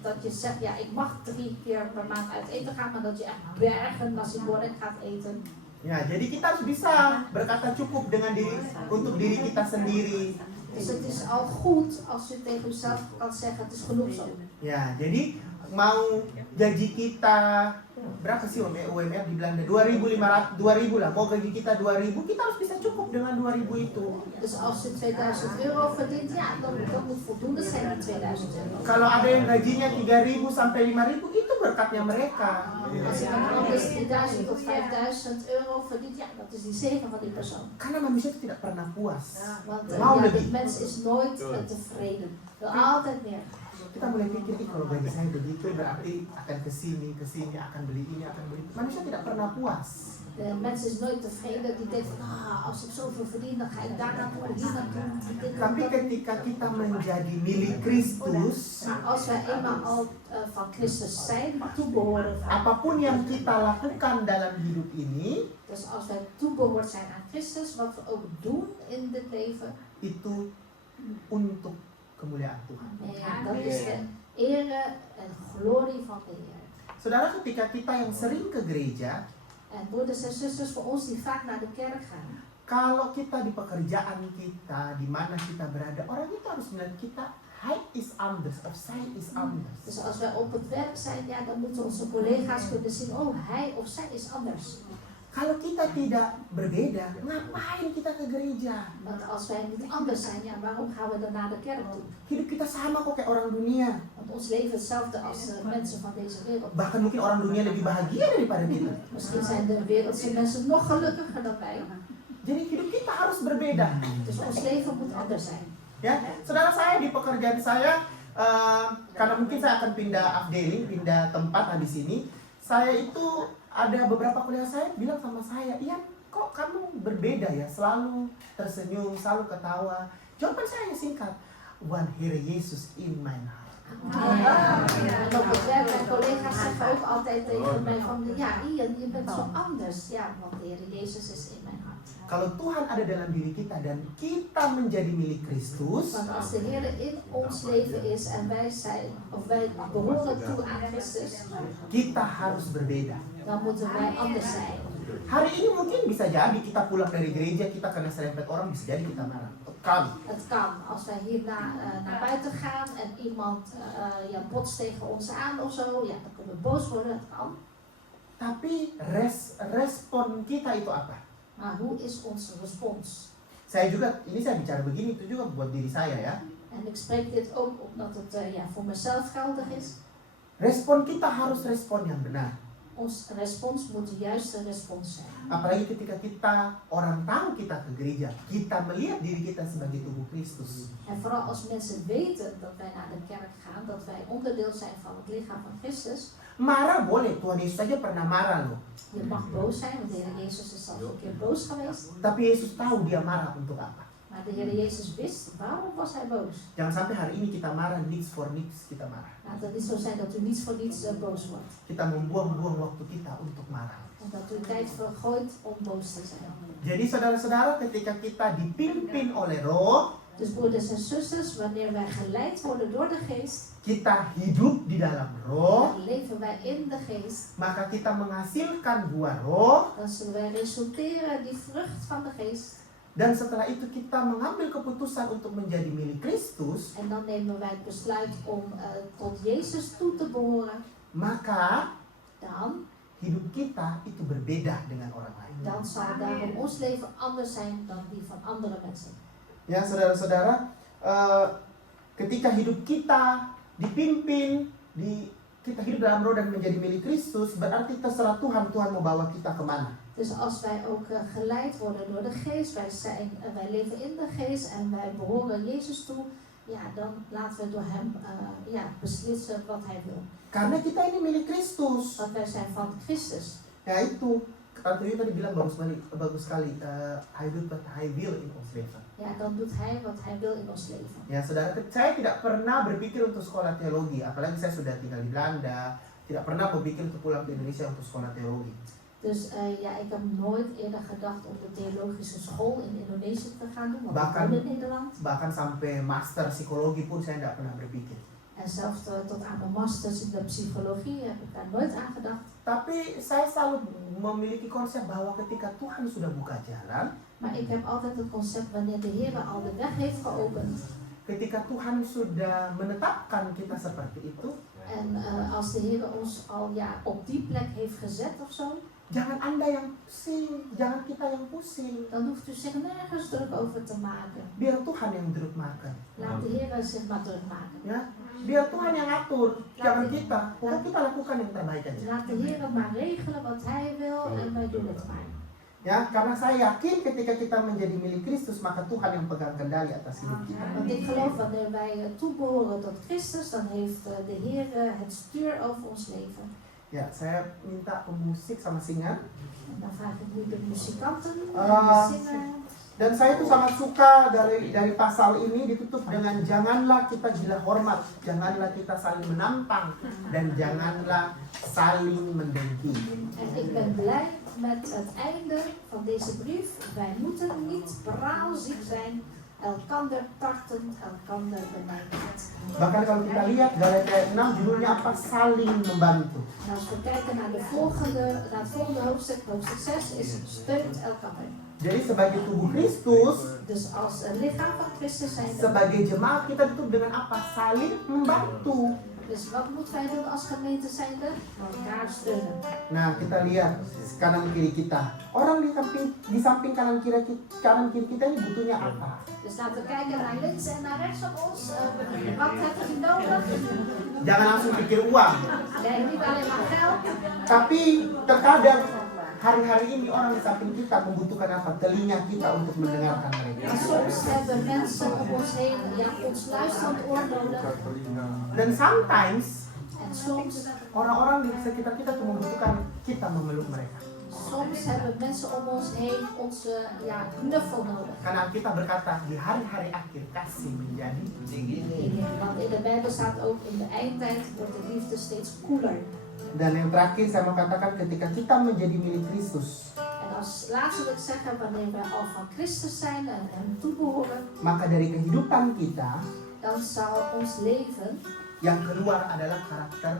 Dat je zegt, ja, ik mag 3 keer per maand uit eten gaan, maar dat je echt bergen nasi goreng gaat eten. Ya, jadi kita harus bisa berkata cukup dengan untuk diri kita sendiri. Dus het is al goed als je tegen jezelf kan zeggen, het is genoeg zo. Ya, jadi mau gaji kita berapa sih UMR di Belanda? 2.500 lah. Mau gaji kita 2.000, kita harus bisa cukup dengan 2.000 itu. Dus als je 2000 euro verdient, ja, dan moet voldoende zijn die 2000 euro. Kalau ada yang gajinya 3.000 sampai 5.000, itu berkatnya mereka. Als iemand anders 3000 tot 5000 euro verdient, ja, dat is die zegen van die persoon. Karena manusia itu tidak pernah puas. Want Mau ja, lebih. de mens is nooit tevreden. Wil altijd meer. Kita mulai pikir, kalau gaji saya begitu berarti akan kesini, akan beli ini, akan beli itu. Manusia tidak pernah puas. De mens is nooit tevreden. Die denkt van, als ik zoveel verdien, dan ga ik daar naartoe, hier naartoe. Tapi ketika kita menjadi milik Kristus, Maar als wij eenmaal al van Christus zijn, toebehoren van. apapun yang kita lakukan dalam hidup ini, Dus als wij toebehoord zijn aan Christus, wat we ook doen in dit leven, itu untuk kemuliaan Tuhan. dat is de ere en glorie van de Heer. Saudara, ketika kita yang sering ke gereja, En broeders en zusters voor ons die vaak naar de kerk gaan, kalau kita di pekerjaan kita, di mana kita berada, orang itu harus melihat kita, hij is anders of zij is anders. dus als wij op het werk zijn, ja, dan moeten onze collega's kunnen zien, oh, hij of zij is anders. Kalau kita tidak berbeda, ngapain kita ke gereja? Want als wij niet anders zijn, ja, waarom gaan we dan naar de kerk toe? Hidup kita sama kok kayak orang dunia. Want ons leven is hetzelfde als de mensen van deze wereld. Bahkan mungkin orang dunia lebih bahagia daripada kita. Misschien zijn de wereldse mensen nog gelukkiger dan wij. Jadi hidup kita harus berbeda. Dus ons leven moet anders zijn. Ya, saudara, saya di pekerjaan saya, karena mungkin saya akan pindah afdeling, pindah tempat habis ini, saya itu ada beberapa kuliah saya bilang sama saya, Ian, kok kamu berbeda ya, selalu tersenyum, selalu ketawa. Jawaban saya singkat, one here Jesus in my heart. En op het werk, mijn collega's zeggen ook altijd tegen mij van, ja, Ian, je bent zo anders. Ja, want de Heer Jezus is in mijn hart. Kalau Tuhan ada dalam diri kita dan kita menjadi milik Kristus, Want als de Heer in ons leven is en wij zijn, of wij behoren toe aan Christus, kita harus berbeda. dan moeten wij anders zijn. Hari ini mungkin bisa jadi kita pulang dari gereja, kita kena serempet orang, bisa jadi kita marah. Kan. Het kan, als wij hier naar buiten gaan en iemand botst tegen ons aan of zo, ja, dan kunnen we boos worden, het kan. Tapi respon kita itu apa? Maar hoe is onze respons? Saya juga, ini saya bicara begini, itu juga buat diri saya ya. En ik spreek dit ook omdat het voor mezelf geldig is. Respon kita harus respon yang benar. Ons respons moet de juiste respons zijn. Apalagi ketika kita orang tahu kita ke gereja, kita melihat diri kita sebagai tubuh Kristus. En vooral als mensen weten dat wij naar de kerk gaan, dat wij onderdeel zijn van het lichaam van Christus. Marah boleh, Tuhan Yesus saja pernah marah loh. Je mag boos zijn, want de Heer Jezus is al een keer boos geweest. Tapi Yesus tahu dia marah untuk apa. Maar de Heer Jezus wist, waarom was hij boos? Jangan sampai hari ini kita marah, niks for niks kita marah. Laat het niet zo zijn dat u niets voor niets boos wordt. Kita membuang-buang waktu kita untuk marah. En dat u tijd vergooit om boos te zijn. Jadi saudara-saudara, ketika kita dipimpin oleh Roh, Dus broeders en zusters, wanneer wij geleid worden door de geest, kita hidup di dalam Roh, dan leven wij in de geest, maka kita menghasilkan buah Roh, dan zullen wij resulteren die vrucht van de geest. dan setelah itu kita mengambil keputusan untuk menjadi milik Kristus, En dan nemen wij het besluit om tot Jezus toe te behoren. maka Dan hidup kita itu berbeda dengan orang lain. zal daarom ons leven anders zijn dan die van andere mensen. Ya saudara-saudara, ketika hidup kita dipimpin, kita hidup dalam Roh dan menjadi milik Kristus, berarti terserah Tuhan, Tuhan mau bawa kita kemana. Dus als wij ook geleid worden door de geest, wij leven in de geest en wij behoren Jezus toe, ja, dan laten we door hem beslissen wat hij wil. Karena kita ini milik Kristus. Want wij zijn van Christus. Ya itu, Tante Yu tadi bilang bagus sekali. Hij doet wat hij wil in ons leven. Ja, dan doet hij wat hij wil in ons leven. Ya saudara, saya tidak pernah berpikir untuk sekolah teologi. Apalagi saya sudah tinggal di Belanda. Tidak pernah berpikir untuk pulang ke Indonesia untuk sekolah teologi. Dus ik heb nooit eerder gedacht om de theologische school in Indonesië te gaan doen, want ik Bahkan- woon in Nederland. Bahkan sampai master psikologi pun saya tidak pernah berpikir. En zelfs tot aan mijn masters in de psychologie heb ik daar nooit aan gedacht. Tapi saya selalu memiliki konsep bahwa ketika Tuhan sudah buka jalan, Maar ik heb altijd het concept wanneer de Heer al de weg heeft geopend. ketika Tuhan sudah menetapkan kita seperti itu, En als de Heer ons al op die plek heeft gezet of zo, jangan Anda yang pusing, jangan kita yang pusing. dan hoeft u zich nergens druk over te maken. Biar Tuhan yang druk makan. Laat de Heer zich maar druk maken. Ya, biar Tuhan yang atur, jangan kita. Pokoknya kita lakukan yang terbaik aja. Laat de Heer maar regelen wat Hij wil en wij doen het maar. Ya, karena saya yakin ketika kita menjadi milik Kristus, maka Tuhan yang pegang kendali atas hidup kita. Want ik geloof wanneer wij toebehoren tot Christus, dan heeft de Heer het stuur over ons leven. Ya, saya minta pemusik sama singer. En dan vraag ik nu de muzikanten, Ah. de zinger. Dan saya tuh sangat suka dari pasal ini ditutup dengan janganlah kita gila hormat, janganlah kita saling menampang, dan janganlah saling mendengki. En ik ben blij met het einde van deze brief. Wij moeten niet praalziek zijn, elkander tartend, elkander benijdend. Bahkan kalau kita lihat Galatia 6 judulnya apa? Saling membantu. En als we kijken naar het volgende hoofdstuk, hoofdstuk 6, is steunt elkaar. Jadi sebagai tubuh Kristus, Dus als lichaam van Christus zijn we. sebagai jemaat kita ditutup dengan apa? Saling membantu. Dus wat moeten wij doen als gemeente zijnde? Elkaar steunen. Nah, kita lihat kanan kiri kita. Orang di samping kanan kiri kita ini butuhnya apa? Dus laten we kijken naar links en naar rechts van ons. Wat hebben we nodig? Jangan langsung pikir uang. Nee, niet alleen maar geld. Tapi terkadang hari-hari ini orang di samping kita membutuhkan apa? Telinga kita untuk mendengarkan mereka. En soms hebben mensen om ons heen ons luisterend oor nodig. Dan sometimes En soms orang-orang di sekitar kita tuh membutuhkan kita memeluk mereka. Soms hebben mensen om ons heen onze knuffel nodig. Karena kita berkata di hari-hari akhir kasih menjadi dingin. Want in de Bijbel staat ook in de eindtijd wordt de liefde steeds koeler. Dan yang terakhir saya mau katakan ketika kita menjadi milik Kristus, En als laatste wil ik zeggen, wanneer wij al van Christus zijn en hem toebehoren, maka dari kehidupan kita dan zal ons leven, yang keluar adalah karakter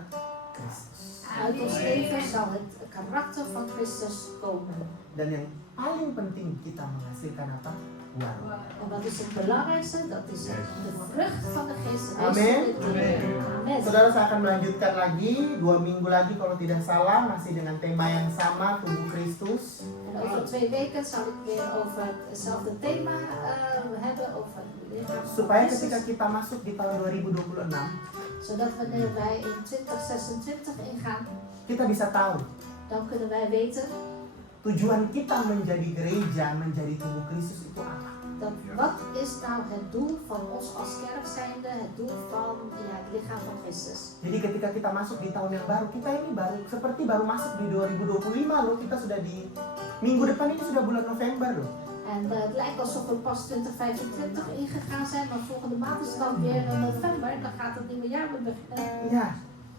Kristus. uit ons leven zal het karakter van Christus komen. Dan yang paling penting kita menghasilkan apa? Buah. En wat is het belangrijkste? Dat is de vrucht van de geest. Amen. Amen. Saudara, saya akan melanjutkan lagi 2 minggu lagi kalau tidak salah, masih dengan tema yang sama, tubuh Kristus. En over 2 weken zal ik weer over hetzelfde thema hebben, over het lichaam van Supaya Christus. ketika kita masuk di tahun 2026, Zodat wanneer wij in 2026 ingaan, kita bisa tahu dan kunnen wij weten tujuan kita menjadi gereja, menjadi tubuh Kristus itu apa. dat wat is nou het doel van ons als kerk zijnde, het doel van het lichaam van Christus. Jadi ketika kita masuk di tahun yang baru, kita ini baru masuk di 2025 loh. Kita sudah di minggu depan ini sudah bulan November loh. En het lijkt alsof we pas 2025 ingegaan zijn, maar volgende maand is het dan weer november en dan gaat het nieuwe jaar weer beginnen. Iya,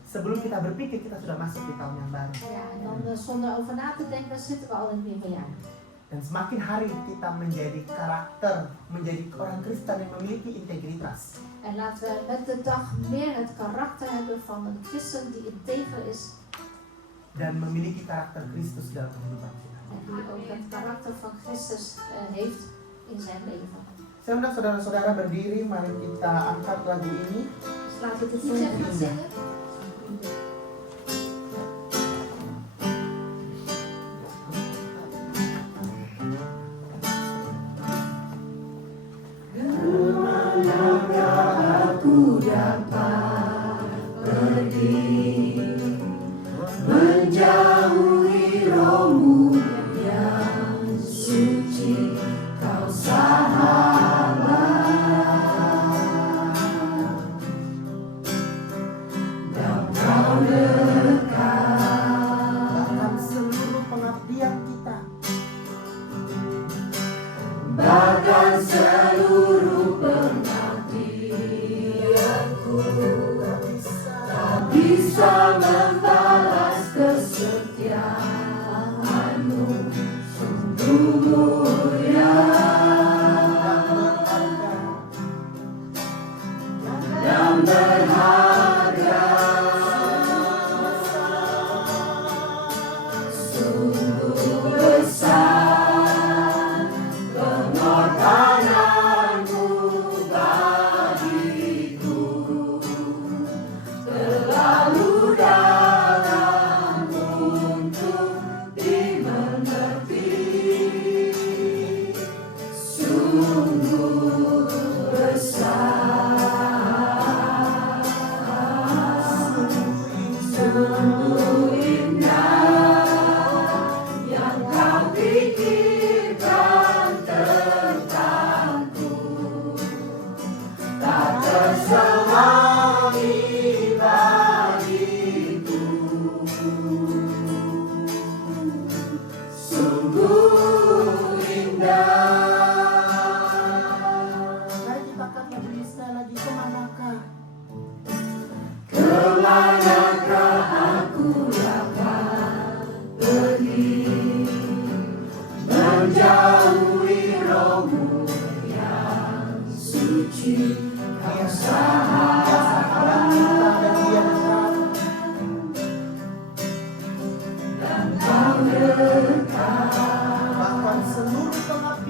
sebelum kita berpikir kita sudah masuk di tahun yang baru. Ja, en dan zonder over na te denken zitten we al in het nieuwe jaar. Dan semakin hari kita menjadi karakter, menjadi orang Kristen yang memiliki integritas. En laten we met de dag meer het karakter hebben van een christen die integer is Dan memiliki karakter Kristus dalam kehidupan kita. en die ook het karakter van Christus heeft in zijn leven. Saya undang saudara-saudara berdiri, mari kita angkat lagu ini. Dus laten we het liedje gaan zingen. Bahkan seluruh pengabdian kita. Mari kita angkat lagu ini sekali lagi. Kemanakah? Sahabat kita dan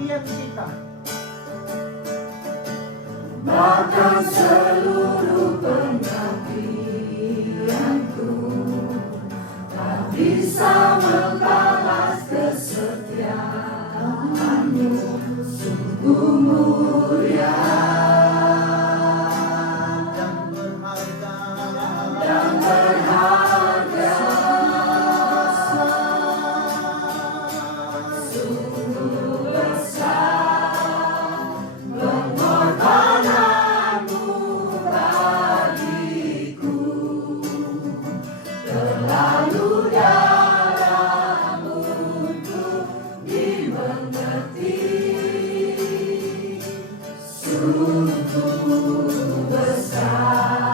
Dia dekat. Bahkan seluruh pengabdian kita. Yang berharga. Sungguh besar pengorbananmu bagiku, terlalu dalam untuk dimengerti. Sungguh besar,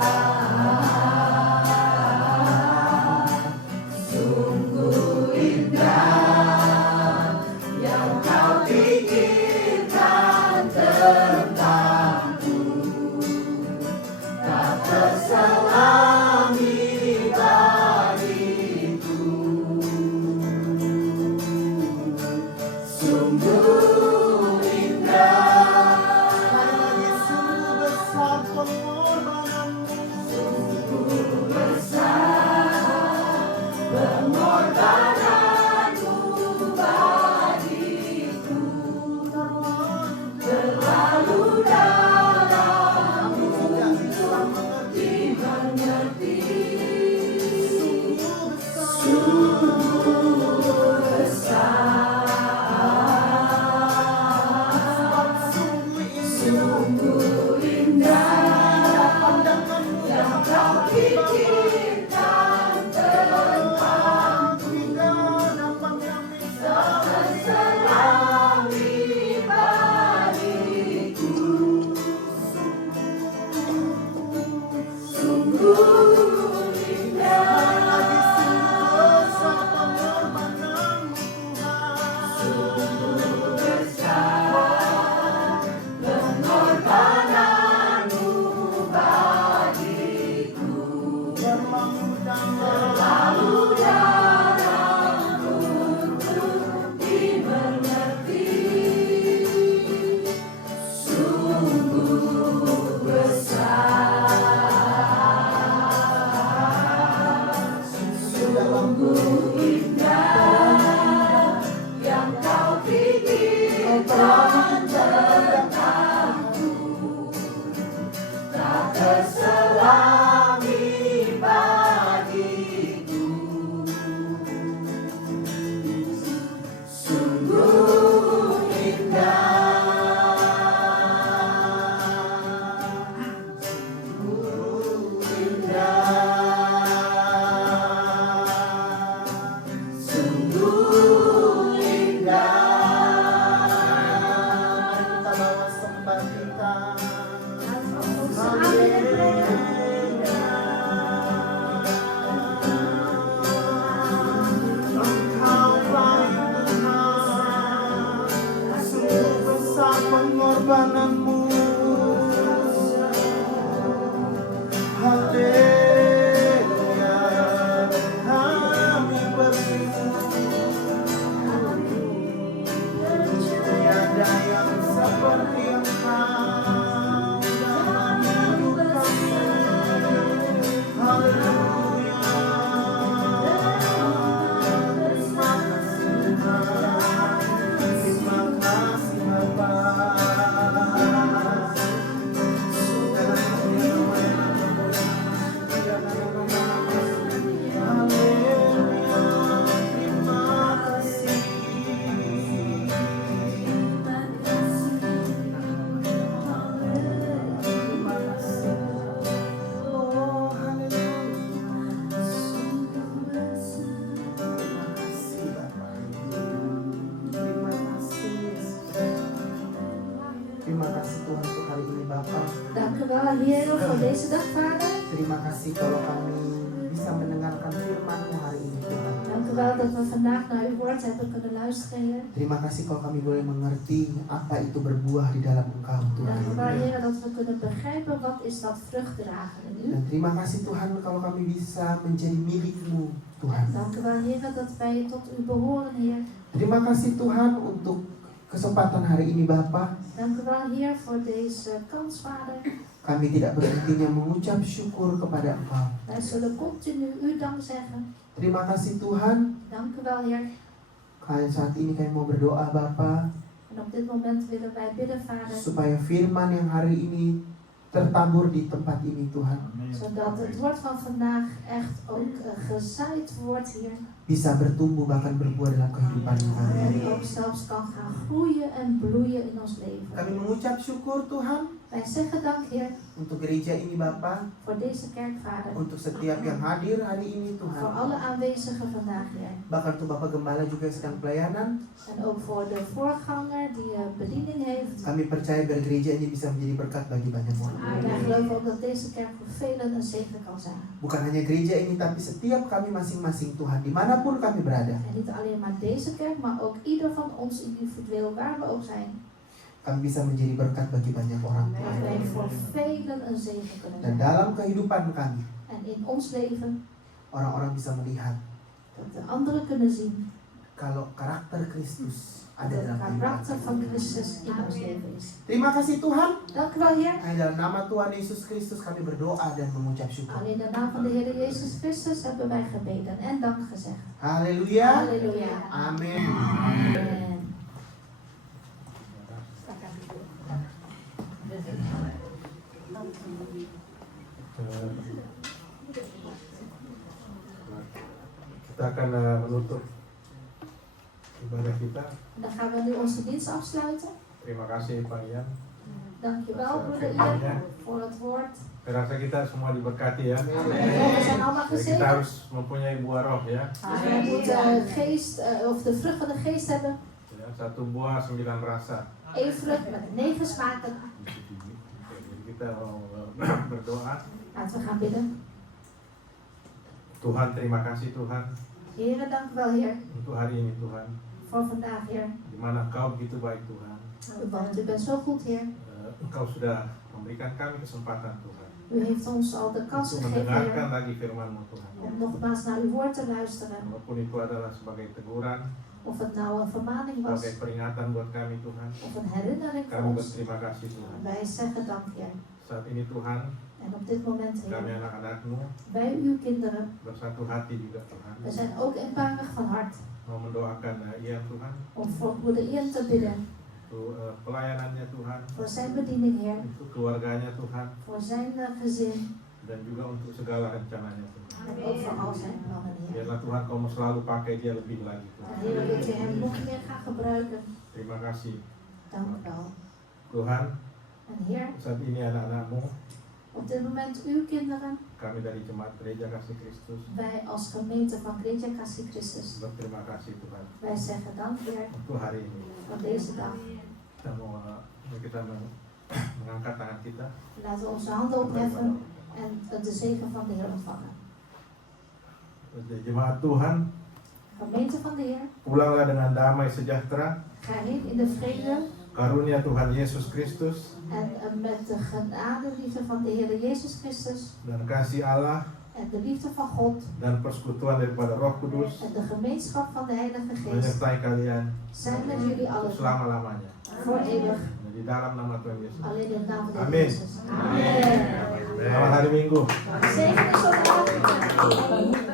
sungguh indah yang kau pikirkan tentangku, tak terselami bagiku. Sungguh indah, sungguh besar pengorbananmu, sungguh besar pengorbananmu bagiku. Tuhan berkatku, tak terselangi bagiku. Sungguh indah, sungguh indah, sungguh indah. Kita bawa sembah kita. Engkau baik Tuhan, sungguh besar pengorbananmu. Haleluya, kami bersyukur. Tiada yang seperti Engkau dalam hidup kami. Haleluya. Terima kasih Tuhan, terima kasih Bapa. Haleluya, terima kasih. Terima kasih. Oh, haleluya. Terima kasih Bapa. Terima kasih Yesus. Terima kasih Tuhan untuk hari ini Bapa. Dank u wel, Heer, voor deze dag, Vader. Terima kasih kalau kami bisa mendengarkan firman-Mu hari ini Tuhan. Dank u wel dat we vandaag naar uw woord hebben kunnen luisteren, Heer. Terima kasih kalau kami boleh mengerti apa itu berbuah di dalam Engkau Tuhan. Dank u wel, Heer, dat we kunnen begrijpen wat is dat vrucht dragen in u. Dan terima kasih Tuhan kalau kami bisa menjadi milik-Mu Tuhan. Dank u wel, Heer, dat wij tot u behoren, Heer. Terima kasih Tuhan untuk kesempatan hari ini Bapa. Dank u wel, Heer, voor deze kans, Vader. Kami tidak berhentinya mengucap syukur kepada Engkau. Wij zullen continu u dank zeggen. Terima kasih Tuhan. Dank u wel, Heer. Saat ini kami mau berdoa Bapa, En op dit moment willen wij bidden, Vader, supaya firman yang hari ini tertabur di tempat ini Tuhan, zodat het woord van vandaag echt ook gezaaid wordt, Heer. bisa bertumbuh bahkan berbuah dalam kehidupan En kami. ook zelfs kan gaan groeien en bloeien in ons leven. Kami mengucap syukur Tuhan Wij zeggen dank, Heer, untuk gereja ini Bapa, voor deze kerk, Vader. untuk setiap yang hadir hari ini Voor Tuhan. alle aanwezigen vandaag, Heer. Bahkan untuk Bapak Gembala juga yang sedang pelayanan. En ook voor de voorganger die bediening heeft. Kami percaya biar gereja ini bisa menjadi berkat bagi banyak orang. Wij geloven ook dat deze kerk voor velen een zegen kan zijn. Bukan hanya gereja ini tapi setiap kami masing-masing Tuhan, dimanapun kami berada. En niet alleen maar deze kerk, maar ook ieder van ons individueel, waar we ook zijn. Kami bisa menjadi berkat bagi banyak orang. Dat wij voor velen een zegen kunnen Dan zijn. dalam kehidupan kami, En in ons leven, orang-orang bisa melihat dat de anderen kunnen zien kalau karakter Kristus ada dat dalam het kehidupan karakter van kami. Christus in ons leven is. Terima kasih Tuhan. Dank u wel, Heer. Hanya dalam nama Tuhan Yesus Kristus kami berdoa dan mengucap syukur. Alleen in de naam van de Heer Jezus Christus hebben wij gebeden en dank gezegd. Haleluya. Halleluja. Amin. Amen. Kita akan menutup ibadah kita. Dan gaan we nu onze dienst afsluiten. Terima kasih Pak Ian. Dankjewel, broeder Ian, voor het woord. Saya rasa kita semua diberkati ya. We zijn allemaal Jadi kita gezegend. harus mempunyai buah roh ya. We moeten geest, of de vrucht van de geest hebben. Ya, satu buah 9 rasa. Eén vrucht met 9 smaken. Oke, jadi kita mau berdoa. Laten we gaan bidden. Tuhan, terima kasih Tuhan Heer, dank u wel, Heer, untuk hari ini Tuhan. voor vandaag, Heer. Di mana Engkau begitu baik Tuhan. Want u bent zo goed, Heer. Engkau sudah memberikan kami kesempatan Tuhan U heeft ons al de kans untuk gegeven, mendengarkan Heer, lagi firman-Mu Tuhan. om nogmaals naar uw woord te luisteren. Walaupun itu adalah sebagai teguran, Of het nou een vermaning was, sebagai peringatan buat kami Tuhan. of een herinnering voor Kami ons. berterima kasih Tuhan. Wij zeggen dank, Heer. Saat ini Tuhan, En op dit moment, kami Heer, anak-anak-Mu wij uw kinderen, bersatu hati juga Tuhan. we zijn ook eenparig van hart Mau mendoakan Ian Tuhan. om voor broeder Ian te bidden. untuk pelayanannya Tuhan, voor zijn bediening, Heer, untuk keluarganya Tuhan, voor zijn gezin dan juga untuk segala rencananya Tuhan. en ook voor al zijn plannen, Heer. Biarlah Tuhan kau mau selalu pakai dia lebih lagi En Tuhan. Heer, wilt u hem nog meer gaan gebruiken? Terima kasih Dank u wel. Tuhan, En Heer, saat ini anak-anakmu, op dit moment uw kinderen, kami dari Jemaat Gereja Kasih Kristus wij als gemeente van Gereja Kasih Christus, berterima kasih Tuhan wij zeggen dank, Heer, untuk hari ini. voor deze dag. Kita mengangkat tangan kita. Laten we onze handen opheffen en de zegen van de Heer ontvangen. Jemaat Tuhan, Gemeente van de Heer, pulanglah dengan damai sejahtera, ga heen in de vrede karunia Tuhan Yesus Kristus, en met de genade, liefde van de Heer Jezus Christus dan kasih Allah, en de liefde van God dan persekutuan daripada Roh Kudus en de gemeenschap van de Heilige Geest menyertai kalian zijn met jullie allen selama-lamanya. voor eeuwig. Di dalam nama Tuhan Yesus. Alleen in de naam van de Heer Amin. Jezus. Amen. Selamat hari Minggu. Zegen is op